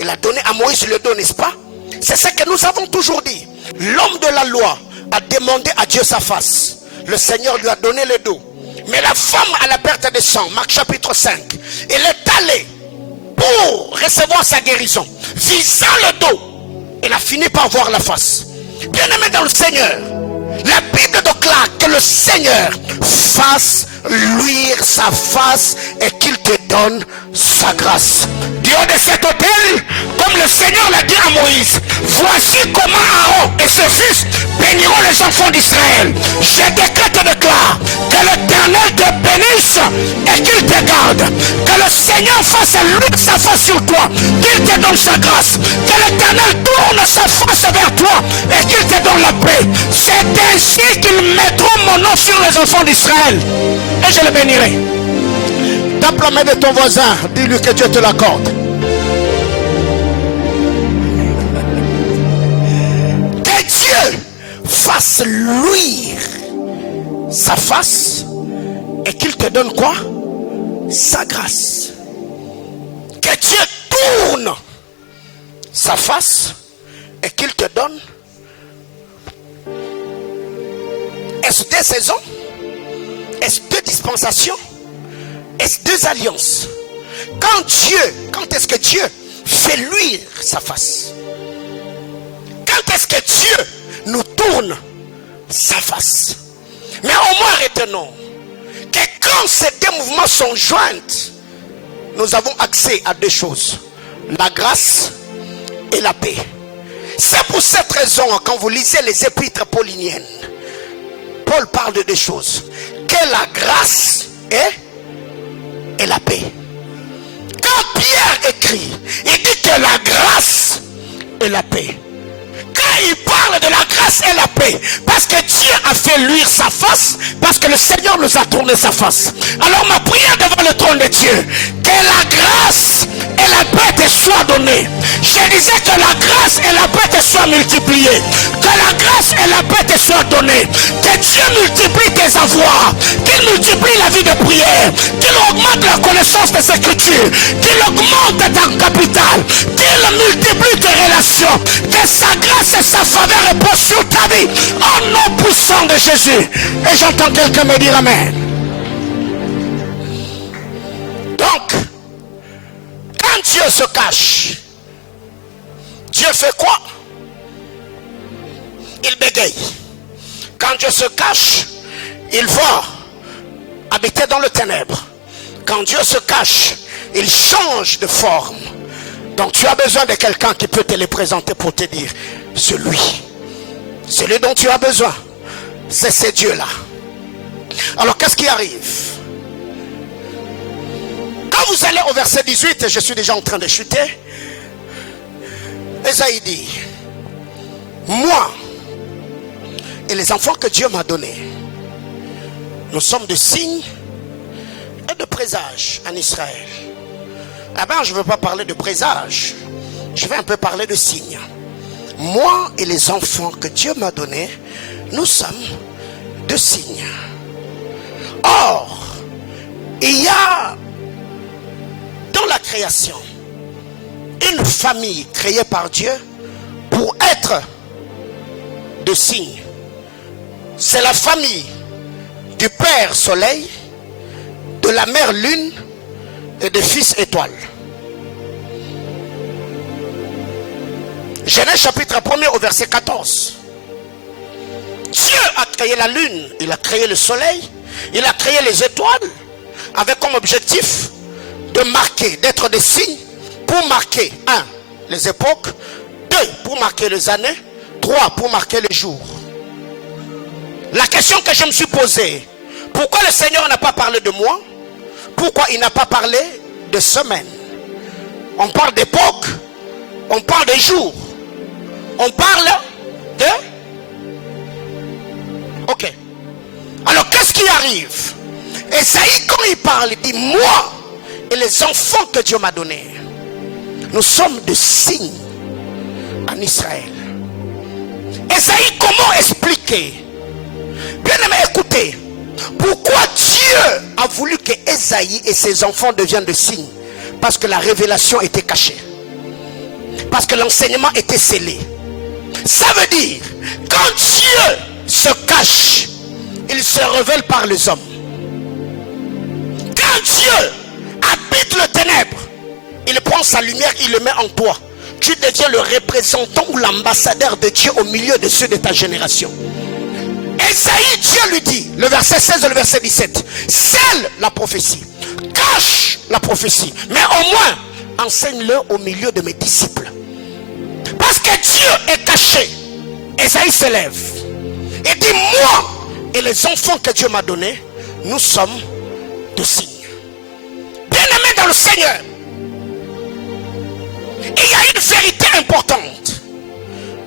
Il a donné à Moïse le dos, n'est-ce pas? C'est ce que nous avons toujours dit. L'homme de la loi a demandé à Dieu sa face. Le Seigneur lui a donné le dos. Mais la femme à la perte de sang, Marc chapitre 5, elle est allée pour recevoir sa guérison, visant le dos, elle a fini par voir la face. Bien-aimé dans le Seigneur, la Bible déclare que le Seigneur fasse luire sa face et qu'il te donne sa grâce. Du haut de cet autel, comme le Seigneur l'a dit à Moïse, Voici comment Aaron et ses fils béniront les enfants d'Israël. Je décrète et déclare que l'Éternel te bénisse et qu'il te garde. Que le Seigneur fasse luire sa face sur toi, qu'il te donne sa grâce. Que l'Éternel tourne sa face vers toi et qu'il te donne la paix. C'est ainsi qu'ils mettront mon nom sur les enfants d'Israël et je le bénirai. Tape la main de ton voisin, dis-lui que Dieu te l'accorde. Que Dieu fasse luire sa face et qu'il te donne quoi? Sa grâce. Que Dieu tourne sa face et qu'il te donne. Est-ce deux saisons? Est-ce deux dispensations? Est-ce deux alliances? Quand est-ce que Dieu fait luire sa face? Quand est-ce que Dieu nous tourne sa face? Mais au moins retenons que quand ces deux mouvements sont joints, nous avons accès à deux choses: la grâce et la paix. C'est pour cette raison, quand vous lisez les épîtres pauliniennes, Paul parle de deux choses: que la grâce et la paix. Quand Pierre écrit, il dit que la grâce et la paix. Quand il parle de la grâce et la paix, parce que Dieu a fait luire sa face, parce que le Seigneur nous a tourné sa face. Alors ma prière devant le trône de Dieu, que la grâce et la paix te soient données. Je disais que la grâce et la paix te soient multipliées. Que la grâce et la paix te soient données. Que Dieu multiplie tes avoirs. Qu'il multiplie la vie de prière. Qu'il augmente la connaissance des Écritures. Qu'il augmente ta capital. Qu'il multiplie tes relations. Que sa grâce et sa faveur reposent sur ta vie. Au nom puissant de Jésus. Et j'entends quelqu'un me dire Amen. Donc, quand Dieu se cache, Dieu fait quoi? Il bégaye. Quand Dieu se cache, il va habiter dans le ténèbre. Quand Dieu se cache, il change de forme. Donc tu as besoin de quelqu'un qui peut te les présenter pour te dire: celui dont tu as besoin, c'est ce Dieu-là. Alors qu'est-ce qui arrive? Quand vous allez au verset 18, je suis déjà en train de chuter. Ésaïe dit: moi et les enfants que Dieu m'a donnés, nous sommes de signes et de présages en Israël. Ah ben, je ne veux pas parler de présages, je vais un peu parler de signes. Moi et les enfants que Dieu m'a donnés, nous sommes de signes. Or, il y a dans la création une famille créée par Dieu pour être de signes. C'est la famille du Père Soleil, de la Mère Lune et des Fils Étoiles. Genèse chapitre 1er au verset 14. Dieu a créé la lune, il a créé le soleil, il a créé les étoiles avec comme objectif de marquer, d'être des signes pour marquer 1. les époques, 2. pour marquer les années, 3. pour marquer les jours. La question que je me suis posée: pourquoi le Seigneur n'a pas parlé de mois? Pourquoi il n'a pas parlé de semaines? On parle d'époque, on parle de jours, on parle de... Ok. Alors qu'est-ce qui arrive? Esaïe, quand il parle, il dit: moi et les enfants que Dieu m'a donnés, nous sommes de signes en Israël. Esaïe, comment expliquer? Bien aimé, écoutez, pourquoi Dieu a voulu que Esaïe et ses enfants deviennent de signes? Parce que la révélation était cachée, parce que l'enseignement était scellé. Ça veut dire, quand Dieu se cache, il se révèle par les hommes. Quand Dieu habite le ténèbre, il prend sa lumière, il le met en toi. Tu deviens le représentant ou l'ambassadeur de Dieu au milieu de ceux de ta génération. Esaïe, Dieu lui dit, le verset 16 et le verset 17, scelle la prophétie, cache la prophétie, mais au moins enseigne-le au milieu de mes disciples. Parce que Dieu est caché, Ésaïe se lève et dit, moi et les enfants que Dieu m'a donnés, nous sommes de signes. Bien-aimés dans le Seigneur, il y a une vérité importante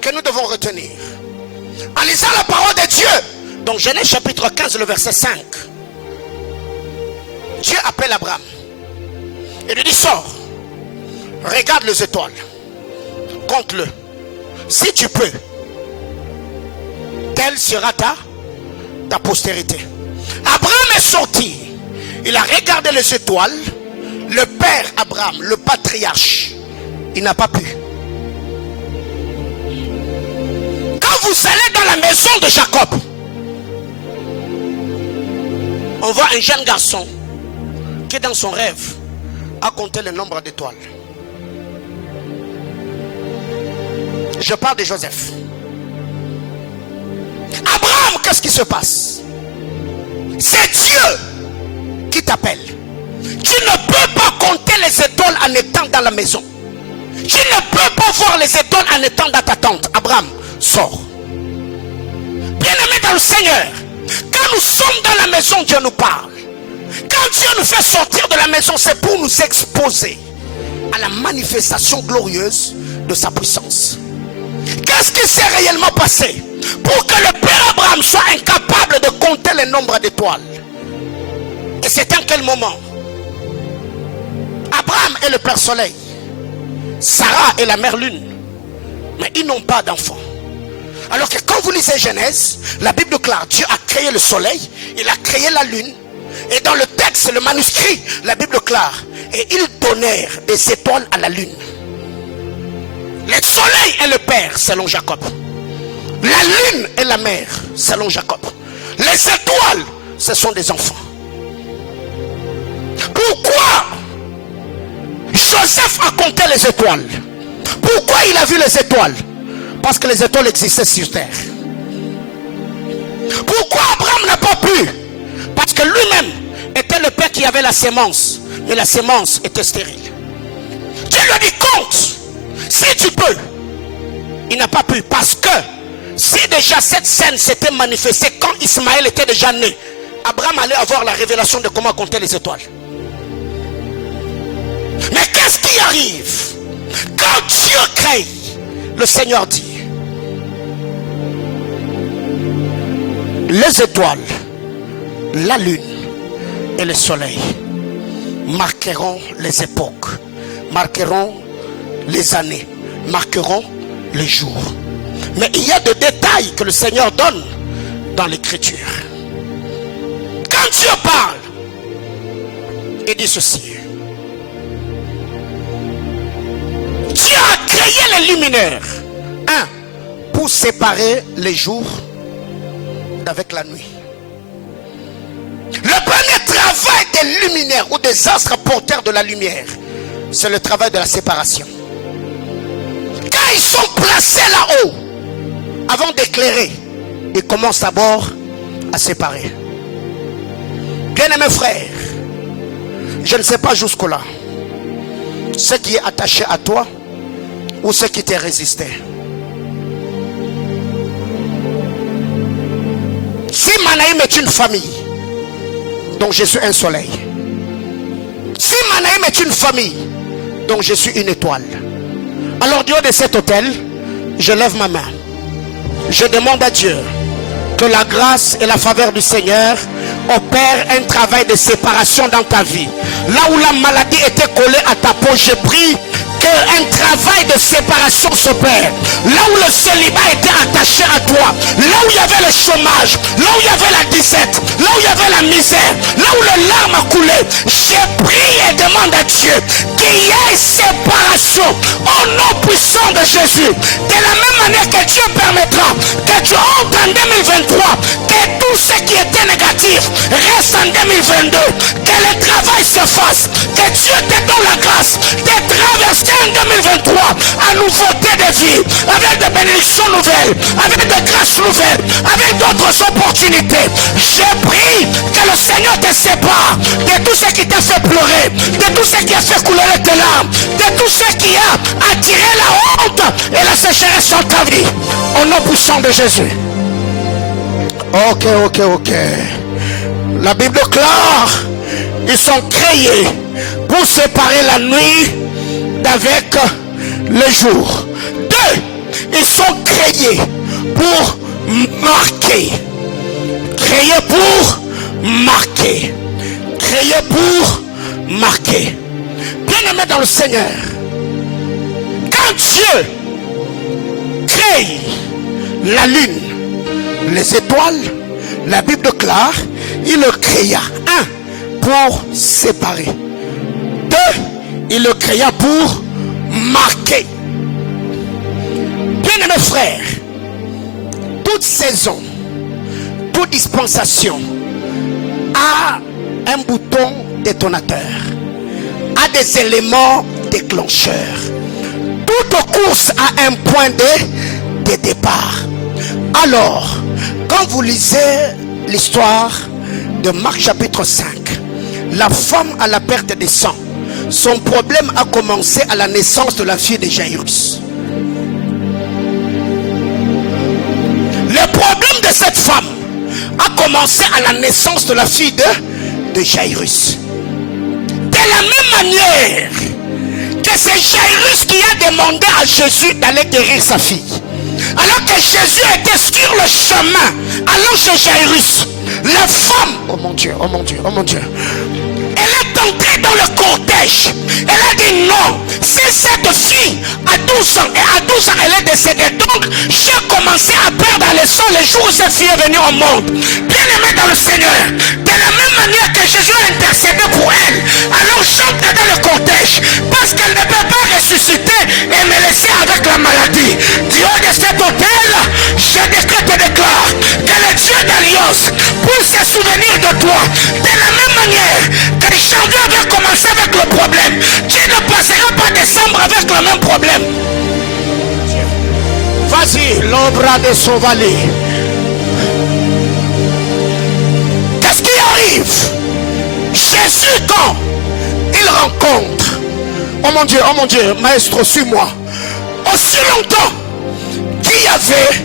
que nous devons retenir. En lisant la parole de Dieu, dans Genèse chapitre 15, le verset 5, Dieu appelle Abraham et lui dit, sors, regarde les étoiles, compte-le. Si tu peux, telle sera ta postérité. Abraham est sorti, il a regardé les étoiles. Le père Abraham, le patriarche, il n'a pas pu. Quand vous allez dans la maison de Jacob, on voit un jeune garçon qui dans son rêve a compté le nombre d'étoiles. Je parle de Joseph. Abraham, qu'est-ce qui se passe? C'est Dieu qui t'appelle. Tu ne peux pas compter les étoiles en étant dans la maison. Tu ne peux pas voir les étoiles en étant dans ta tente. Abraham, sors. Bien-aimé dans le Seigneur, quand nous sommes dans la maison, Dieu nous parle. Quand Dieu nous fait sortir de la maison, c'est pour nous exposer à la manifestation glorieuse de sa puissance. Qu'est-ce qui s'est réellement passé pour que le père Abraham soit incapable de compter le nombre d'étoiles? Et c'est en quel moment? Abraham est le père soleil, Sarah est la mère lune, mais ils n'ont pas d'enfants. Alors que quand vous lisez Genèse, la Bible déclare, Dieu a créé le soleil, il a créé la lune, et dans le texte, le manuscrit, la Bible déclare, et ils donnèrent des étoiles à la lune. Le soleil est le père selon Jacob, la lune est la mère selon Jacob, les étoiles ce sont des enfants. Pourquoi Joseph a compté les étoiles? Pourquoi il a vu les étoiles? Parce que les étoiles existaient sur terre. Pourquoi Abraham n'a pas pu? Parce que lui-même était le père qui avait la sémence, mais la sémence était stérile. Dieu lui dit compte, si tu peux. Il n'a pas pu, parce que si déjà cette scène s'était manifestée quand Ismaël était déjà né, Abraham allait avoir la révélation de comment compter les étoiles. Mais qu'est-ce qui arrive quand Dieu crée? Le Seigneur dit, les étoiles, la lune et le soleil marqueront les époques, marqueront les années, marqueront les jours. Mais il y a des détails que le Seigneur donne dans l'écriture. Quand Dieu parle, il dit ceci: Dieu a créé les luminaires, pour séparer les jours d'avec la nuit. Le premier travail des luminaires ou des astres porteurs de la lumière, c'est le travail de la séparation. Quand ils sont placés là-haut, avant d'éclairer, ils commencent d'abord à séparer. Bien-aimés frères, je ne sais pas jusque-là ce qui est attaché à toi ou ce qui t'est résisté. Si Manaïm est une famille, donc je suis un soleil. Si Manaïm est une famille, donc je suis une étoile. Alors du haut de cet autel, je lève ma main. Je demande à Dieu que la grâce et la faveur du Seigneur opère un travail de séparation dans ta vie. Là où la maladie était collée à ta peau, j'ai pris qu'un travail de séparation s'opère. Là où le célibat était attaché à toi, là où il y avait le chômage, là où il y avait la disette, là où il y avait la misère, là où les larmes a coulé, j'ai prié et demande à Dieu qu'il y ait séparation au nom puissant de Jésus. De la même manière que Dieu permettra que tu entres en 2023, que tout ce qui était négatif reste en 2022, que le travail se fasse, que Dieu te donne la grâce de traverser en 2023 à nouveauté de vie, avec des bénédictions nouvelles, avec des grâces nouvelles, avec d'autres opportunités. Je prie que le Seigneur te sépare de tout ce qui t'a fait pleurer, de tout ce qui a fait couler maintenant de tout ce qui a attiré la honte et la sécheresse dans ta vie. Au nom puissant de Jésus. Ok. La Bible déclare, ils sont créés pour séparer la nuit d'avec le jour. Deux, ils sont créés pour marquer. Créés pour marquer. Créés pour marquer. Bien-aimé dans le Seigneur, quand Dieu crée la lune, les étoiles, la Bible déclare, il le créa. Un, pour séparer. Deux, il le créa pour marquer. Bien-aimés frères, toute saison, toute dispensation a un bouton détonateur, a des éléments déclencheurs. Toute course a un point de départ. Alors, quand vous lisez l'histoire de Marc chapitre 5, la femme à la perte de sang, son problème a commencé à la naissance de la fille de Jairus. Le problème de cette femme a commencé à la naissance de la fille de Jairus. De la même manière que c'est Jairus qui a demandé à Jésus d'aller guérir sa fille. Alors que Jésus était sur le chemin allant chez Jairus, la femme, oh mon Dieu, elle est entrée dans le cortège. Elle a dit non, c'est cette fille à 12 ans, et à 12 ans elle est décédée. Donc j'ai commencé à perdre le sang le jour où cette fille est venue au monde. Bien aimé dans le Seigneur, de la même manière que Jésus a intercédé pour elle, alors j'entre dans le cortège, parce qu'elle ne peut pas ressusciter et me laisser avec la maladie. Du haut de cet hôtel, je décrète et déclare que le Dieu d'Alliance puisse se souvenir de toi. De la même manière que janvier avait commencé avec le problème, Dieu ne passera pas décembre avec le même problème. Vas-y, l'ombre de Sauvali. Qu'est-ce qui arrive? Jésus, quand il rencontre, oh mon Dieu, maestro, suis-moi. Aussi longtemps qu'il y avait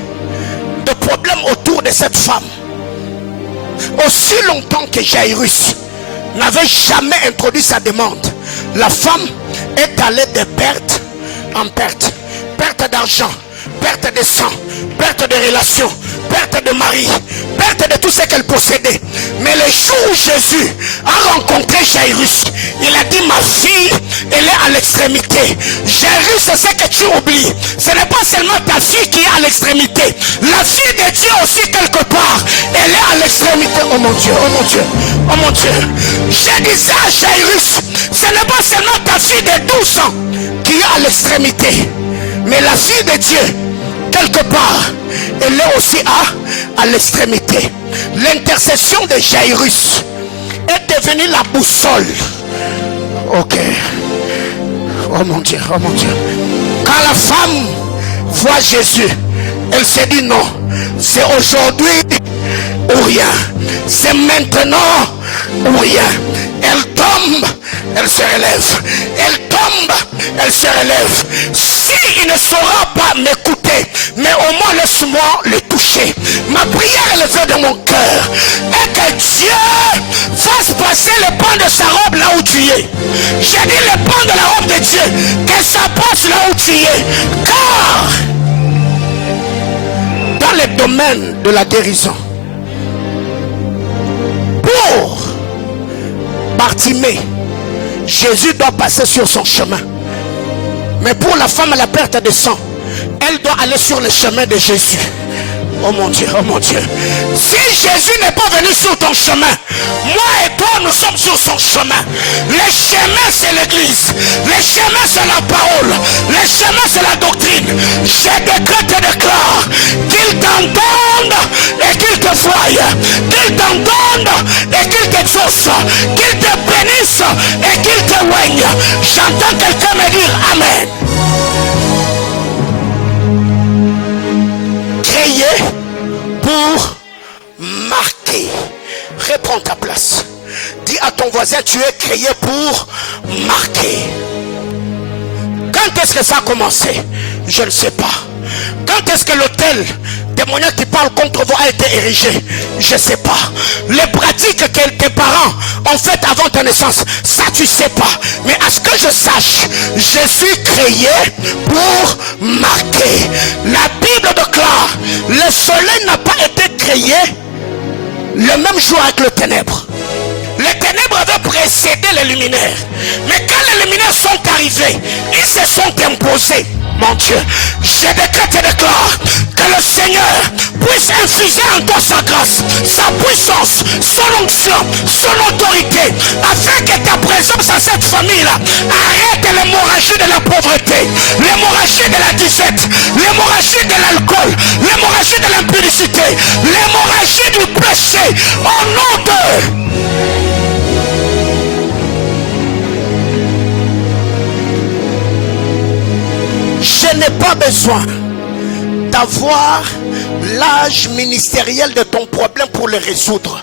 de problèmes autour de cette femme, aussi longtemps que Jairus n'avait jamais introduit sa demande, la femme est allée de perte en perte. Perte d'argent, perte de sang, perte de relations, perte de mari, perte de tout ce qu'elle possédait. Mais le jour où Jésus a rencontré Jairus, il a dit ma fille, elle est à l'extrémité. Jairus, c'est ce que tu oublies. Ce n'est pas seulement ta fille qui est à l'extrémité. La fille de Dieu aussi quelque part, elle est à l'extrémité. Oh mon Dieu, oh mon Dieu, oh mon Dieu. Je disais à Jairus, ce n'est pas seulement ta fille de 12 ans qui est à l'extrémité. Mais la fille de Dieu, quelque part, elle est aussi à l'extrémité. L'intercession de Jairus est devenue la boussole. Ok. Oh mon Dieu, oh mon Dieu. Quand la femme voit Jésus, elle se dit non, c'est aujourd'hui ou rien. C'est maintenant ou rien. Elle tombe, elle se relève. Elle tombe, elle se relève. Si il ne saura pas m'écouter, mais au moins laisse-moi le toucher. Ma prière est levée de mon cœur. Et que Dieu fasse passer le pan de sa robe là où tu es. J'ai dit le pan de la robe de Dieu. Que ça passe là où tu es. Car dans le domaine de la guérison, pour Bartimée, Jésus doit passer sur son chemin. Mais pour la femme à la perte de sang, elle doit aller sur le chemin de Jésus. Oh mon Dieu, oh mon Dieu. Si Jésus n'est pas venu sur ton chemin, moi et toi nous sommes sur son chemin. Le chemin c'est l'église. Le chemin c'est la parole. Le chemin c'est la doctrine. Je décrète et déclare qu'il t'entende et qu'il te voie. Qu'il t'entende et qu'il t'exauce. Qu'il te bénisse et qu'il te oigne. J'entends quelqu'un me dire Amen. Créé pour marquer. Reprends ta place. Dis à ton voisin, tu es créé pour marquer. Quand est-ce que ça a commencé? Je ne sais pas. Quand est-ce que l'autel démoniaque qui parle contre vous a été érigé? Je ne sais pas. Les pratiques que tes parents ont faites avant ta naissance, ça tu ne sais pas. Mais à ce que je sache, je suis créé pour marquer. La Bible déclare, le soleil n'a pas été créé le même jour avec le ténèbre. Les ténèbres avaient précédé les luminaires. Mais quand les luminaires sont arrivés, ils se sont imposés. Mon Dieu, je décrète et déclare que le Seigneur puisse infuser en toi sa grâce, sa puissance, son onction, son autorité, afin que ta présence à cette famille-là arrête l'hémorragie de la pauvreté, l'hémorragie de la disette, l'hémorragie de l'alcool, l'hémorragie de l'impudicité, l'hémorragie du péché, au nom de... Je n'ai pas besoin d'avoir l'âge ministériel de ton problème pour le résoudre.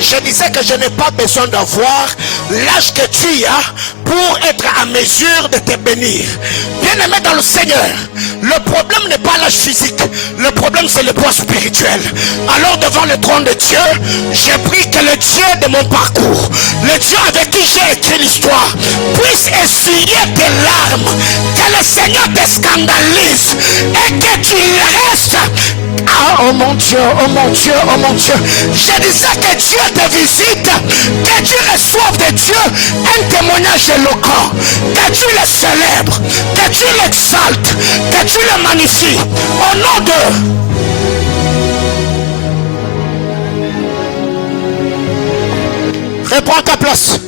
Je disais que je n'ai pas besoin d'avoir l'âge que tu as pour être à mesure de te bénir. Bien-aimé dans le Seigneur, le problème n'est pas l'âge physique, le problème c'est le poids spirituel. Alors devant le trône de Dieu, j'ai pris que le Dieu de mon parcours, le Dieu avec qui j'ai écrit l'histoire, puisse essuyer tes larmes, que le Seigneur te scandalise et que tu restes. Ah, oh mon Dieu, oh mon Dieu, oh mon Dieu. Je disais que Dieu te visite, que tu reçoives de Dieu un témoignage éloquent, que tu le célèbres, que tu l'exaltes, que tu le magnifies. Au nom de... Reprends ta place.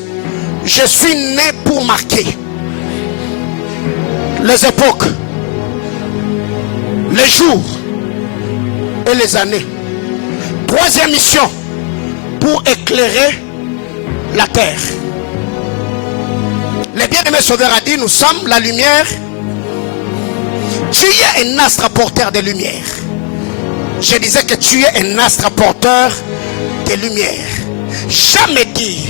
Je suis né pour marquer les époques, les jours et les années. Troisième mission, pour éclairer la terre. Le bien-aimé Sauveur a dit, nous sommes la lumière. Tu es un astre porteur de lumière. Je disais que tu es un astre porteur de lumière. Jamais dit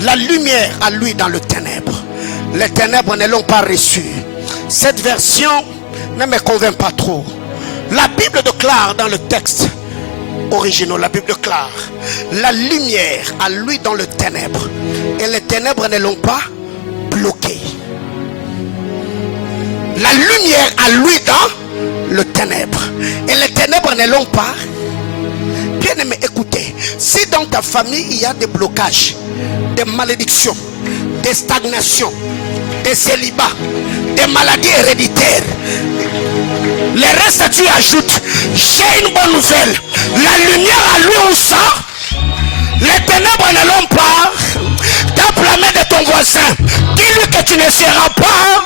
la lumière à lui dans le ténèbre. Les ténèbres ne l'ont pas reçu. Cette version ne me convainc pas trop. La Bible déclare dans le texte original, la Bible déclare la lumière à lui dans le ténèbre, et les ténèbres ne l'ont pas bloqué. La lumière à lui dans le ténèbre, et les ténèbres ne l'ont pas. Bien aimé, écoutez, si dans ta famille il y a des blocages, des malédictions, des stagnations, des célibats, des maladies héréditaires, le reste tu ajoutes, j'ai une bonne nouvelle. La lumière à lui où ça, les ténèbres ne l'ont pas. Tape la main de ton voisin, dis-lui que tu ne seras pas.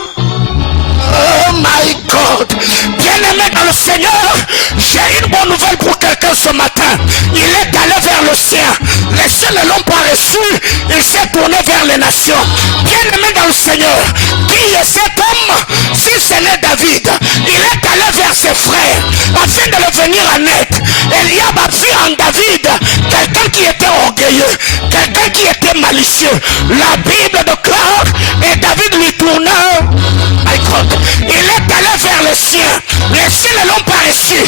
Oh my God. Bien-aimé dans le Seigneur, j'ai une bonne nouvelle pour quelqu'un ce matin. Il est allé vers le sien. Les cieux ne l'ont pas reçu. Il s'est tourné vers les nations. Bien-aimé dans le Seigneur, qui est cet homme? Si ce n'est David, il est allé vers ses frères afin de le venir en aide. Eliab a vu en David quelqu'un qui était orgueilleux, quelqu'un qui était malicieux. La Bible déclare, et David lui tourna. My God. Il est allé vers les siens. Les siens ne l'ont pas reçu.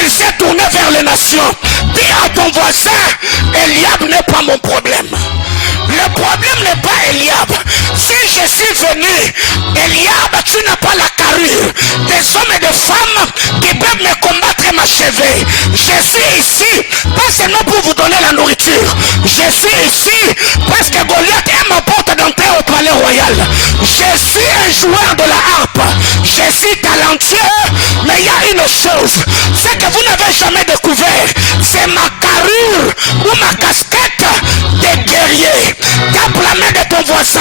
Il s'est tourné vers les nations. Dis à ton voisin, Eliab n'est pas mon problème. Le problème n'est pas Eliab. Si je suis venu, Eliab, tu n'as pas la carrure des hommes et des femmes qui peuvent me combattre et m'achever. Je suis ici, pas seulement pour vous donner la nourriture. Je suis ici parce que Goliath est ma porte d'entrée au palais royal. Je suis un joueur de la harpe. Je suis talentueux, mais il y a une chose, c'est que vous n'avez jamais découvert. C'est ma carrure ou ma casquette de guerrier. Tape la main de ton voisin.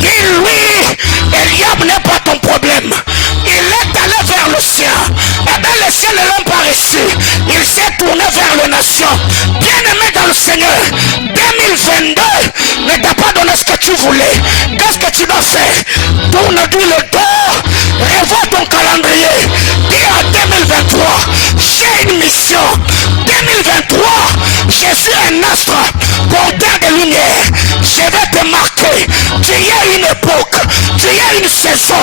Dis-lui, Eliab n'est pas ton problème. Il est allé vers le sien. Et bien les cieux ne l'ont pas reçu. Il s'est tourné vers les nations. Bien-aimé dans le Seigneur, 2022 ne t'a pas donné ce que tu voulais. Qu'est-ce que tu dois faire? Tourne-lui le dos. Revois ton calendrier. Dis en 2023, j'ai une mission. 2023, je suis un astre porteur de lumière. Je vais te démarqué. Tu es une époque, tu es une saison,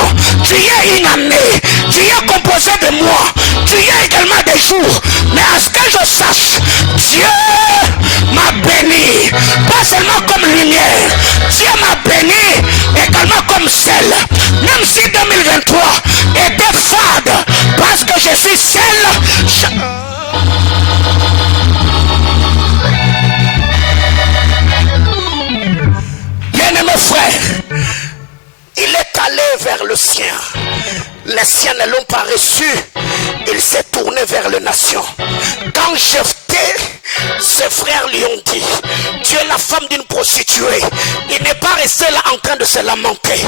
tu es une année, tu es composé de mois, tu es également des jours. Mais à ce que je sache, Dieu m'a béni, pas seulement comme lumière, Dieu m'a béni également comme sel. Même si 2023 était fade, parce que je suis sel. Bien-aimé frère, il est allé vers le sien. Les siens ne l'ont pas reçu. Il s'est tourné vers les nations. Quand Jephthé, ses frères lui ont dit, tu es la femme d'une prostituée. Il n'est pas resté là en train de se lamenter.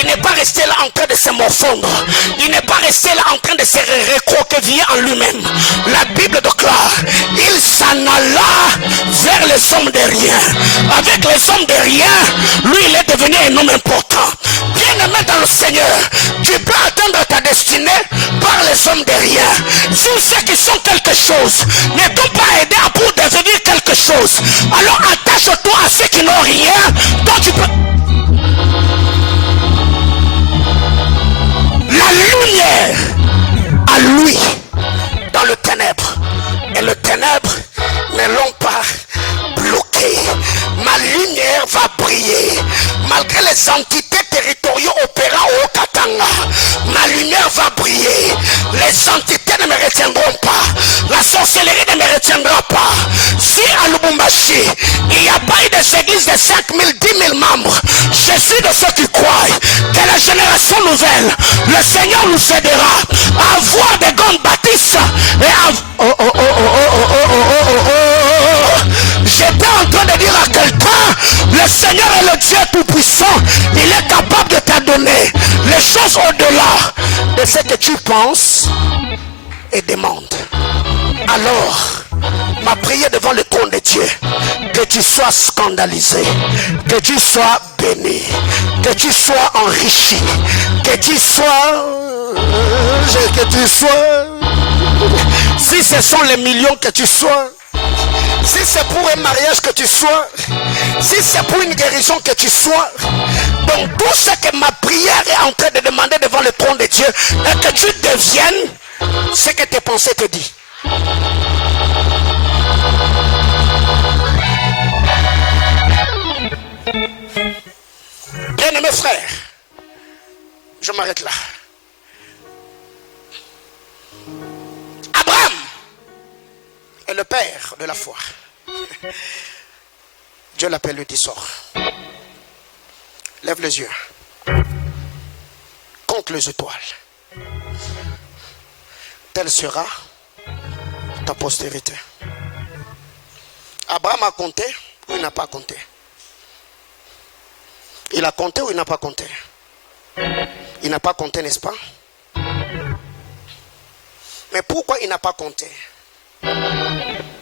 Il n'est pas resté là en train de se morfondre. Il n'est pas resté là en train de se recroqueviller en lui-même. La Bible déclare, il s'en alla vers les hommes de rien. Avec les hommes de rien, lui il est devenu un homme important. Bien-aimé dans le Seigneur, tu peux atteindre ta destinée par les hommes de rien. Si ceux qui sont quelque chose ne t'ont pas aidé pour devenir quelque chose, alors attache-toi à ceux qui n'ont rien, dont tu peux. La lumière à lui dans le ténèbre, et le ténèbre ne l'ont pas bloqué. Ma lumière va briller malgré les entités territoriaux opérant au Katanga. Ma lumière va briller. Les entités ne me retiendront pas. La sorcellerie ne me retiendra pas. Si à Lubumbashi il n'y a pas eu des églises de 5 000, 10 000 membres, je suis de ceux qui croient que la génération nouvelle, le Seigneur nous aidera à avoir des grandes bâtisses et à... J'étais en train de dire à quelqu'un, le Seigneur est le Dieu Tout-Puissant. Il est capable de te donner les choses au-delà de ce que tu penses et demandes. Alors, ma prière devant le trône de Dieu, que tu sois scandalisé, que tu sois béni, que tu sois enrichi, que tu sois... Si ce sont les millions que tu sois, si c'est pour un mariage que tu sois, si c'est pour une guérison que tu sois, donc tout ce que ma prière est en train de demander devant le trône de Dieu est que tu deviennes ce que tes pensées te disent. Bien-aimés frères, je m'arrête là. Abraham est le père de la foi. Dieu l'appelle, lui dit sort. Lève les yeux. Compte les étoiles. Telle sera ta postérité. Abraham a compté ou il n'a pas compté? Il a compté ou il n'a pas compté? Il n'a pas compté, n'est-ce pas? Mais pourquoi il n'a pas compté?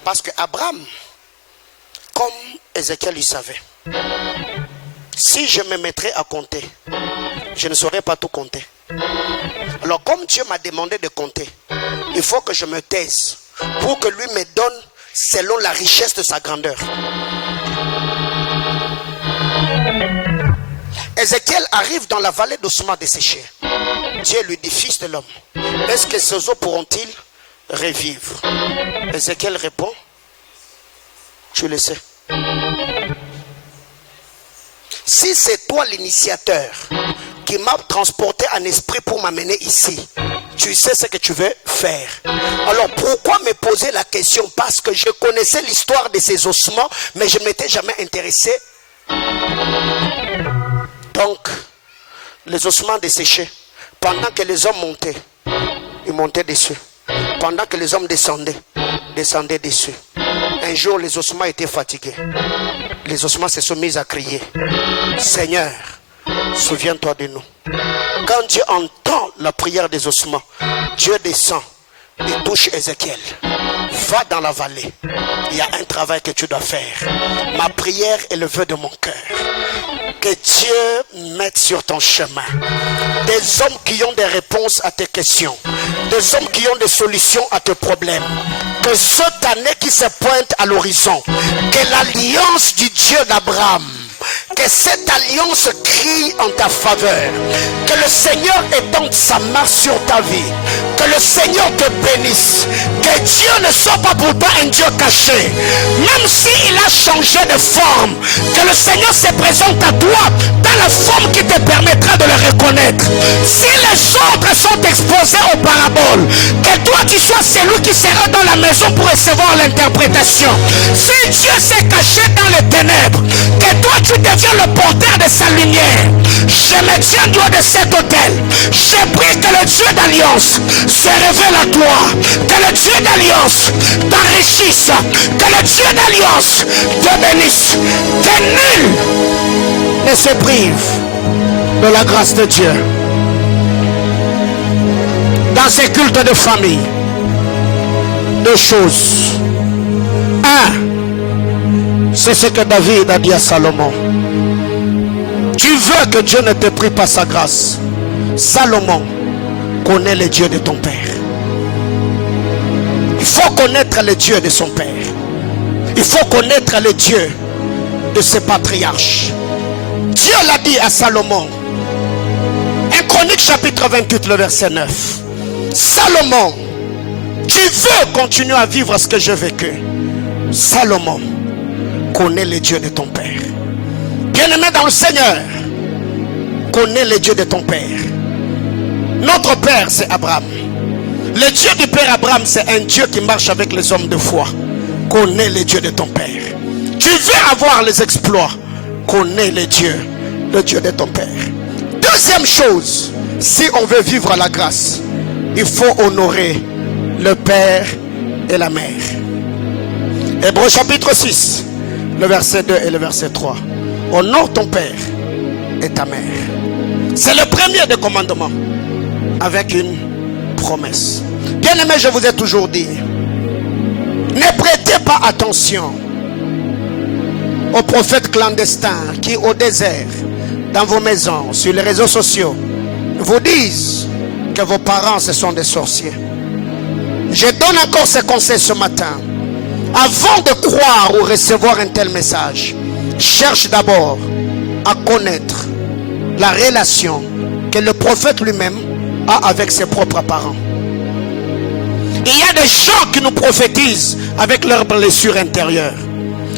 Parce que Abraham, comme Ézéchiel lui savait, si je me mettrais à compter, je ne saurais pas tout compter. Alors comme Dieu m'a demandé de compter, il faut que je me taise pour que lui me donne selon la richesse de sa grandeur. Ézéchiel arrive dans la vallée d'ossements desséchés. Dieu lui dit, fils de l'homme, est-ce que ces eaux pourront-ils revivre? Ézéchiel répond, tu le sais. Si c'est toi l'initiateur qui m'a transporté en esprit pour m'amener ici, tu sais ce que tu veux faire. Alors pourquoi me poser la question? Parce que je connaissais l'histoire de ces ossements, mais je ne m'étais jamais intéressé. Donc, les ossements desséchés, pendant que les hommes montaient, ils montaient dessus. Pendant que les hommes descendaient dessus. Un jour, les ossements étaient fatigués. Les ossements se sont mis à crier, Seigneur, souviens-toi de nous. Quand Dieu entend la prière des ossements, Dieu descend et touche Ézéchiel. Va dans la vallée. Il y a un travail que tu dois faire. Ma prière est le vœu de mon cœur. Que Dieu mette sur ton chemin des hommes qui ont des réponses à tes questions, des hommes qui ont des solutions à tes problèmes. Que cette année qui se pointe à l'horizon, que l'alliance du Dieu d'Abraham Que cette alliance crie en ta faveur. Que le Seigneur étende sa main sur ta vie. Que le Seigneur te bénisse. Que Dieu ne soit pas pour toi un Dieu caché. Même s'il a changé de forme, que le Seigneur se présente à toi dans la forme qui te permettra de le reconnaître. Si les autres sont exposés aux paraboles, que toi tu sois celui qui sera dans la maison pour recevoir l'interprétation. Si Dieu s'est caché dans les ténèbres, que toi tu deviens le porteur de sa lumière. Je me tiens droit de cet autel. Je prie que le Dieu d'alliance se révèle à toi. Que le Dieu d'alliance t'enrichisse. Que le Dieu d'alliance te bénisse. Que nul ne se prive de la grâce de Dieu. Dans ces cultes de famille, deux choses. C'est ce que David a dit à Salomon. Tu veux que Dieu ne te prie pas sa grâce. Salomon connaît le Dieu de ton père. Il faut connaître le Dieu de son père. Il faut connaître le Dieu de ses patriarches. Dieu l'a dit à Salomon. 1 Chronique chapitre 28 le verset 9. Salomon, tu veux continuer à vivre ce que j'ai vécu. Salomon connaît le Dieu de ton père. Bien-aimé dans le Seigneur, connais le Dieu de ton père. Notre père, c'est Abraham. Le Dieu du père Abraham, c'est un Dieu qui marche avec les hommes de foi. Connais le Dieu de ton père. Tu veux avoir les exploits, connais le Dieu de ton père. Deuxième chose, si on veut vivre la grâce, il faut honorer le père et la mère. Hébreux chapitre 6, le verset 2 et le verset 3. Honore ton père et ta mère. C'est le premier des commandements, avec une promesse. Bien aimé, je vous ai toujours dit, ne prêtez pas attention aux prophètes clandestins qui au désert, dans vos maisons, sur les réseaux sociaux, vous disent que vos parents ce sont des sorciers. Je donne encore ce conseil ce matin. Avant de croire ou recevoir un tel message, cherche d'abord à connaître la relation que le prophète lui-même a avec ses propres parents. Il y a des gens qui nous prophétisent avec leurs blessures intérieures.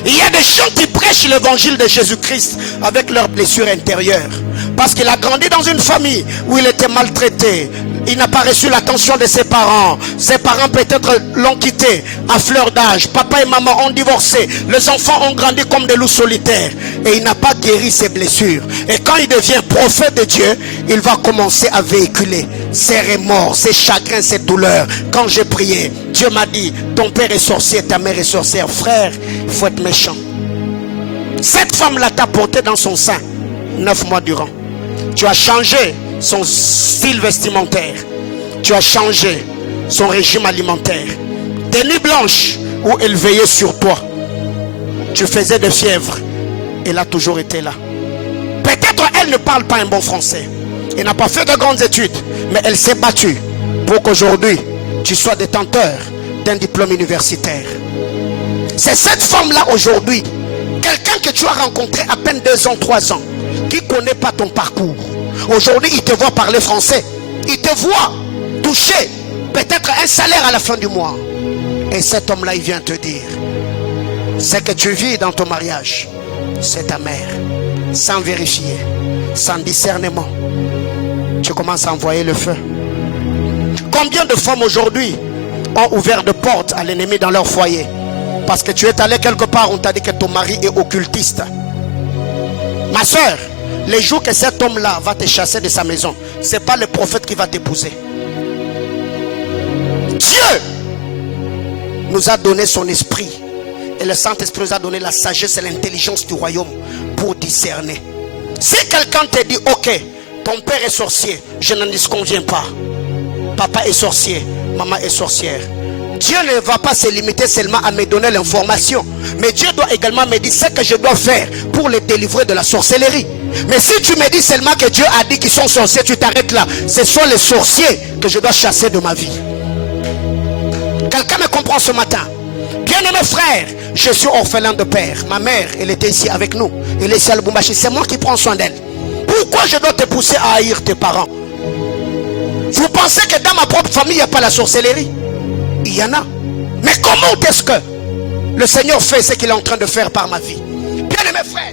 Il y a des gens qui prêchent l'évangile de Jésus-Christ avec leurs blessures intérieures. Parce qu'il a grandi dans une famille où il était maltraité. Il n'a pas reçu l'attention de ses parents. Ses parents peut-être l'ont quitté à fleur d'âge. Papa et maman ont divorcé. Les enfants ont grandi comme des loups solitaires. Et il n'a pas guéri ses blessures. Et quand il devient prophète de Dieu, il va commencer à véhiculer ses remords, ses chagrins, ses douleurs. Quand j'ai prié, Dieu m'a dit, ton père est sorcier, ta mère est sorcière. Frère, il faut être méchant. Cette femme-là t'a porté dans son sein 9 mois durant. Tu as changé son style vestimentaire. Tu as changé son régime alimentaire. Des nuits blanches où elle veillait sur toi. Tu faisais de fièvre. Elle a toujours été là. Peut-être elle ne parle pas un bon français. Elle n'a pas fait de grandes études. Mais elle s'est battue pour qu'aujourd'hui tu sois détenteur d'un diplôme universitaire. C'est cette femme-là aujourd'hui, quelqu'un que tu as rencontré à peine 2 ans, 3 ans, qui ne connaît pas ton parcours. Aujourd'hui, il te voit parler français. Il te voit toucher peut-être un salaire à la fin du mois. Et cet homme-là, il vient te dire, ce que tu vis dans ton mariage, c'est ta mère. Sans vérifier, sans discernement, tu commences à envoyer le feu. Combien de femmes aujourd'hui ont ouvert de portes à l'ennemi dans leur foyer? Parce que tu es allé quelque part, on t'a dit que ton mari est occultiste. Ma soeur, les jours que cet homme-là va te chasser de sa maison, ce n'est pas le prophète qui va t'épouser. Dieu nous a donné son esprit. Et le Saint-Esprit nous a donné la sagesse et l'intelligence du royaume pour discerner. Si quelqu'un te dit, ok, ton père est sorcier, je n'en disconviens pas. Papa est sorcier, maman est sorcière. Dieu ne va pas se limiter seulement à me donner l'information. Mais Dieu doit également me dire ce que je dois faire pour les délivrer de la sorcellerie. Mais si tu me dis seulement que Dieu a dit qu'ils sont sorciers, tu t'arrêtes là. Ce sont les sorciers que je dois chasser de ma vie. Quelqu'un me comprend ce matin? Bien-aimé frère, Je suis orphelin de père. Ma mère, elle était ici avec nous. Elle est ici à Lubumbashi. C'est moi qui prends soin d'elle. Pourquoi je dois te pousser à haïr tes parents? Vous pensez que dans ma propre famille, il n'y a pas la sorcellerie? Il y en a. Mais comment est-ce que le Seigneur fait ce qu'il est en train de faire par ma vie? Bien-aimés frères,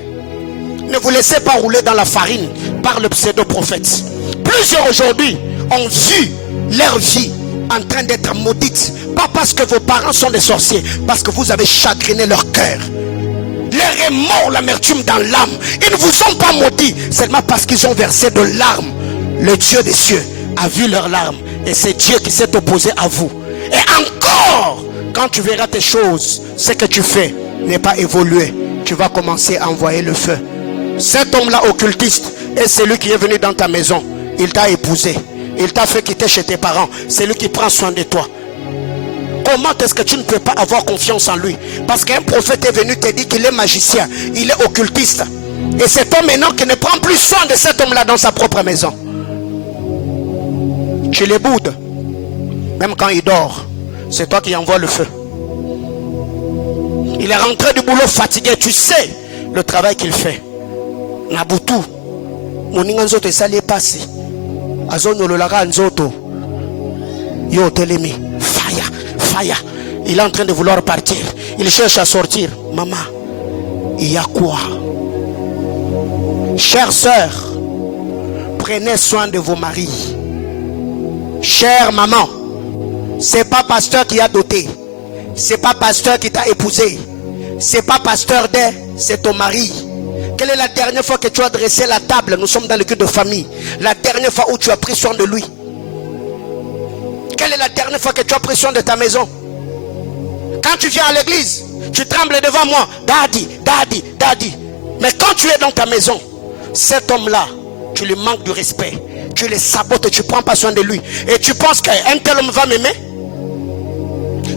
ne vous laissez pas rouler dans la farine par le pseudo-prophète. Plusieurs aujourd'hui ont vu leur vie en train d'être maudite. Pas parce que vos parents sont des sorciers, parce que vous avez chagriné leur cœur. Leur est mort l'amertume dans l'âme. Ils ne vous ont pas maudit seulement parce qu'ils ont versé de larmes. Le Dieu des cieux a vu leurs larmes et c'est Dieu qui s'est opposé à vous. Et encore, quand tu verras tes choses, ce que tu fais n'est pas évolué, tu vas commencer à envoyer le feu. Cet homme-là occultiste est celui qui est venu dans ta maison. Il t'a épousé, il t'a fait quitter chez tes parents. C'est lui qui prend soin de toi. Comment est-ce que tu ne peux pas avoir confiance en lui? Parce qu'un prophète est venu te dire qu'il est magicien, il est occultiste. Et cet homme maintenant qui ne prend plus soin de cet homme-là dans sa propre maison. Tu les boudes. Même quand il dort, c'est toi qui envoies le feu. Il est rentré du boulot fatigué, tu sais le travail qu'il fait. Nabutu, moninga nzoto esali epasi. Azonyololaka nzoto. Yo telemi, fire, fire. Il est en train de vouloir partir. Il cherche à sortir. Maman, il y a quoi? Chères sœurs, prenez soin de vos maris. Chère maman, c'est pas pasteur qui a doté. C'est pas pasteur qui t'a épousé. C'est pas pasteur d'aide, c'est ton mari. Quelle est la dernière fois que tu as dressé la table? Nous sommes dans le culte de famille. La dernière fois où tu as pris soin de lui. Quelle est la dernière fois que tu as pris soin de ta maison? Quand tu viens à l'église, tu trembles devant moi. Daddy, daddy, daddy. Mais quand tu es dans ta maison, cet homme-là, tu lui manques du respect. Tu le sabotes et tu ne prends pas soin de lui. Et tu penses qu'un tel homme va m'aimer?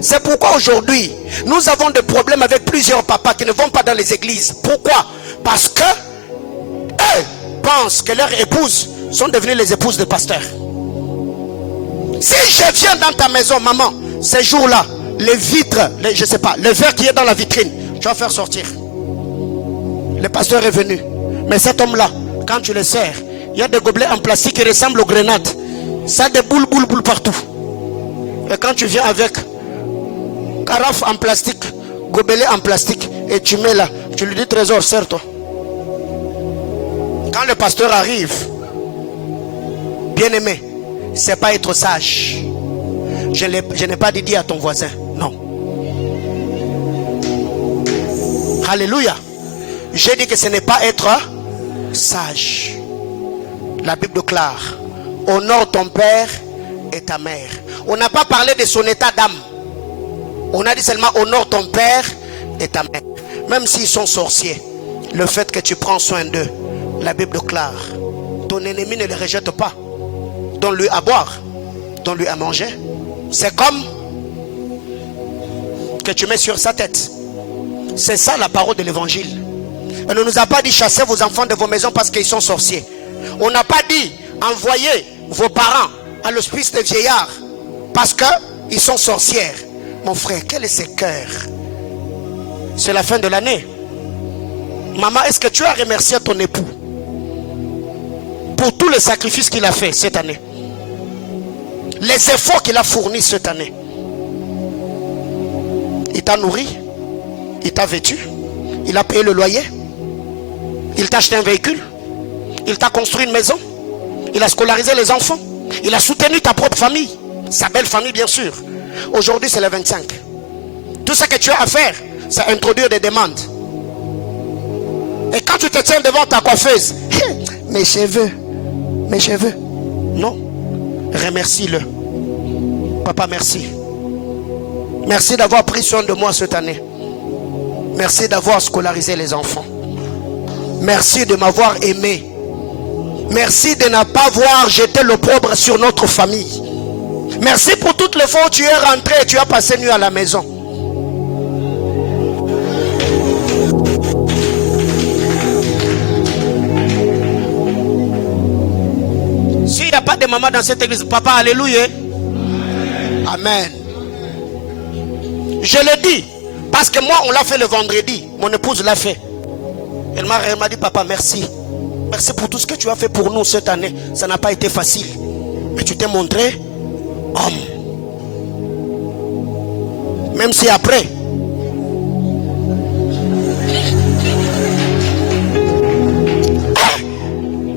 C'est pourquoi aujourd'hui, nous avons des problèmes avec plusieurs papas qui ne vont pas dans les églises. Pourquoi? Parce que eux pensent que leurs épouses sont devenues les épouses de pasteurs. Si je viens dans ta maison, maman, ces jours-là, les vitres, je ne sais pas, le verre qui est dans la vitrine, tu vas faire sortir. Le pasteur est venu. Mais cet homme-là, quand tu le sers, il y a des gobelets en plastique qui ressemblent aux grenades. Ça a des boules partout. Et quand tu viens avec carafe en plastique, gobelet en plastique, et tu mets là, tu lui dis trésor, sers-toi. Quand le pasteur arrive, bien aimé, c'est pas être sage. Je n'ai pas dit à ton voisin, non. Alléluia. J'ai dit que ce n'est pas être sage. La Bible déclare, honore ton père et ta mère. On n'a pas parlé de son état d'âme. On a dit seulement honore ton père et ta mère. Même s'ils sont sorciers, le fait que tu prends soin d'eux, la Bible déclare, ton ennemi ne les rejette pas. Donne-lui à boire, donne-lui à manger. C'est comme que tu mets sur sa tête. C'est ça la parole de l'évangile. On ne nous a pas dit chasser vos enfants de vos maisons parce qu'ils sont sorciers. On n'a pas dit envoyer vos parents à l'hospice des vieillards parce qu'ils sont sorcières. Mon frère, quel est ce cœur? C'est la fin de l'année. Maman, est-ce que tu as remercié ton époux pour tous les sacrifices qu'il a fait cette année? Les efforts qu'il a fournis cette année. Il t'a nourri, il t'a vêtu, il a payé le loyer, il t'a acheté un véhicule, il t'a construit une maison, il a scolarisé les enfants, il a soutenu ta propre famille, sa belle famille bien sûr. Aujourd'hui c'est le 25. Tout ce que tu as à faire, c'est introduire des demandes. Et quand tu te tiens devant ta coiffeuse, mes cheveux, non, remercie-le. Papa, merci. Merci d'avoir pris soin de moi cette année. Merci d'avoir scolarisé les enfants. Merci de m'avoir aimé. Merci de ne pas avoir jeté l'opprobre sur notre famille. Merci pour toutes les fois où tu es rentré et tu as passé nuit à la maison. S'il n'y a pas de maman dans cette église, papa, alléluia. Amen. Je le dis, Parce que moi, on l'a fait le vendredi. Mon épouse l'a fait. Elle m'a dit, papa, merci. Merci pour tout ce que tu as fait pour nous cette année. Ça n'a pas été facile. Mais tu t'es montré homme. Même si après,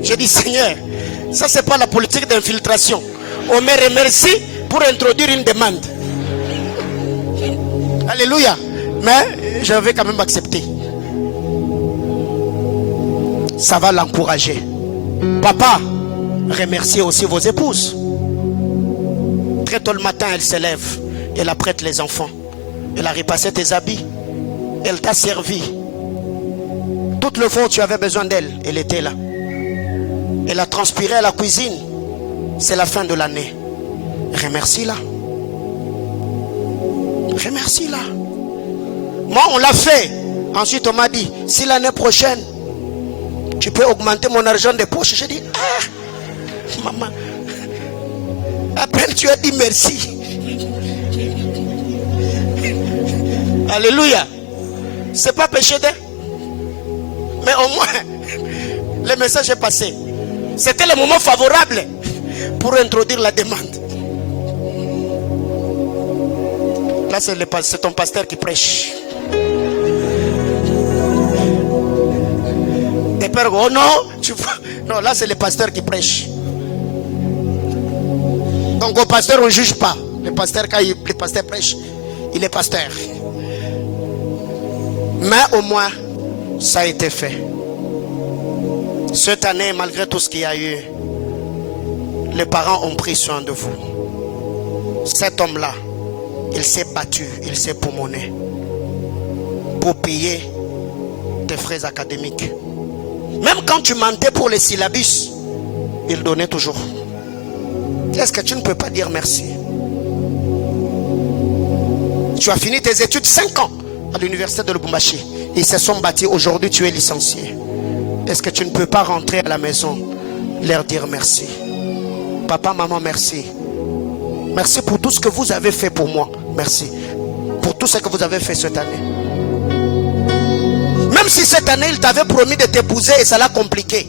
je dis, Seigneur, ça c'est pas la politique d'infiltration. On me remercie pour introduire une demande. Alléluia. Mais je vais quand même accepter. Ça va l'encourager. Papa, remerciez aussi vos épouses. Très tôt le matin, elle se lève. Elle apprête les enfants. Elle a repassé tes habits. Elle t'a servi. Toutes les fois où tu avais besoin d'elle, elle était là. Elle a transpiré à la cuisine. C'est la fin de l'année. Remercie-la. Remercie-la. Moi, on l'a fait. Ensuite, on m'a dit, si l'année prochaine, tu peux augmenter mon argent de poche. J'ai dit, ah, maman, à peine tu as dit merci. Alléluia. C'est pas péché d'eux. Mais au moins, le message est passé. C'était le moment favorable pour introduire la demande. Là, c'est ton pasteur qui prêche. Des pères, oh non, tu vois. Non, là, c'est le pasteur qui prêche. Donc, au pasteur, on ne juge pas. Le pasteur, quand le pasteur prêche, il est pasteur. Mais au moins, ça a été fait. Cette année, malgré tout ce qu'il y a eu, les parents ont pris soin de vous. Cet homme-là, il s'est battu, il s'est pommonné pour payer tes frais académiques. Même quand tu mentais pour les syllabus, il donnait toujours. Est-ce que tu ne peux pas dire merci? Tu as fini tes études 5 ans à l'université de Lubumbashi. Ils se sont bâtis. Aujourd'hui, tu es licencié. Est-ce que tu ne peux pas rentrer à la maison, leur dire merci? Papa, maman, merci. Merci pour tout ce que vous avez fait pour moi. Merci. Pour tout ce que vous avez fait cette année. Même si cette année, il t'avait promis de t'épouser et ça l'a compliqué.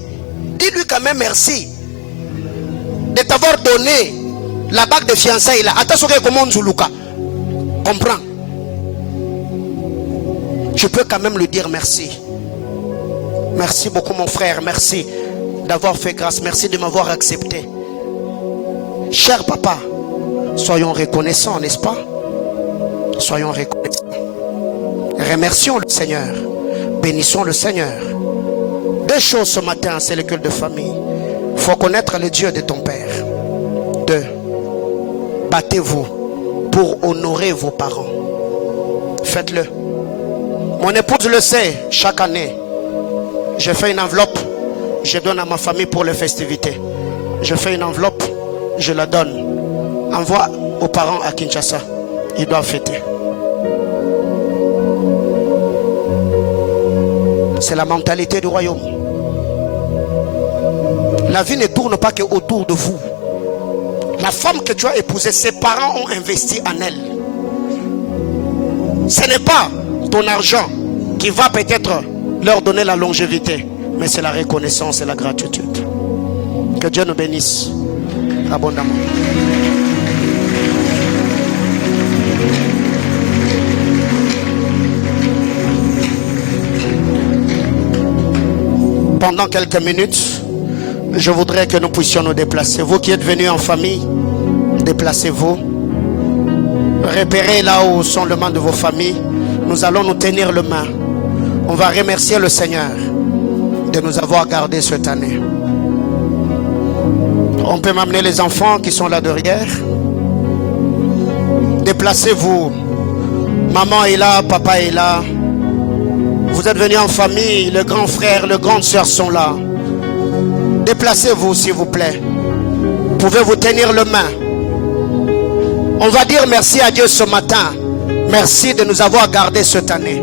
Dis-lui quand même merci. De t'avoir donné la bague de fiançailles là. Attention comment Zuluka. Comprends. Tu peux quand même lui dire merci. Merci beaucoup mon frère. Merci d'avoir fait grâce. Merci de m'avoir accepté. Cher papa, soyons reconnaissants, n'est-ce pas? Soyons reconnaissants. Remercions le Seigneur. Bénissons le Seigneur. Deux choses ce matin, c'est le culte de famille. Il faut connaître le Dieu de ton Père. 2. Battez-vous pour honorer vos parents. Faites-le. Mon épouse le sait, chaque année, je fais une enveloppe, je donne à ma famille pour les festivités. Je fais une enveloppe, je la donne. Envoie aux parents à Kinshasa. Ils doivent fêter. C'est la mentalité du royaume. La vie ne tourne pas que autour de vous. La femme que tu as épousée, ses parents ont investi en elle. Ce n'est pas ton argent qui va peut-être leur donner la longévité, mais c'est la reconnaissance et la gratitude. Que Dieu nous bénisse abondamment. Pendant quelques minutes, je voudrais que nous puissions nous déplacer. Vous qui êtes venus en famille, déplacez-vous. Repérez là où sont les mains de vos familles. Nous allons nous tenir le main. On va remercier le Seigneur de nous avoir gardés cette année. On peut m'amener les enfants qui sont là derrière. Déplacez-vous. Maman est là, papa est là. Vous êtes venus en famille, le grand frère, les grandes sœurs sont là. Déplacez-vous s'il vous plaît. Pouvez-vous tenir le main? On va dire merci à Dieu ce matin. Merci de nous avoir gardés cette année.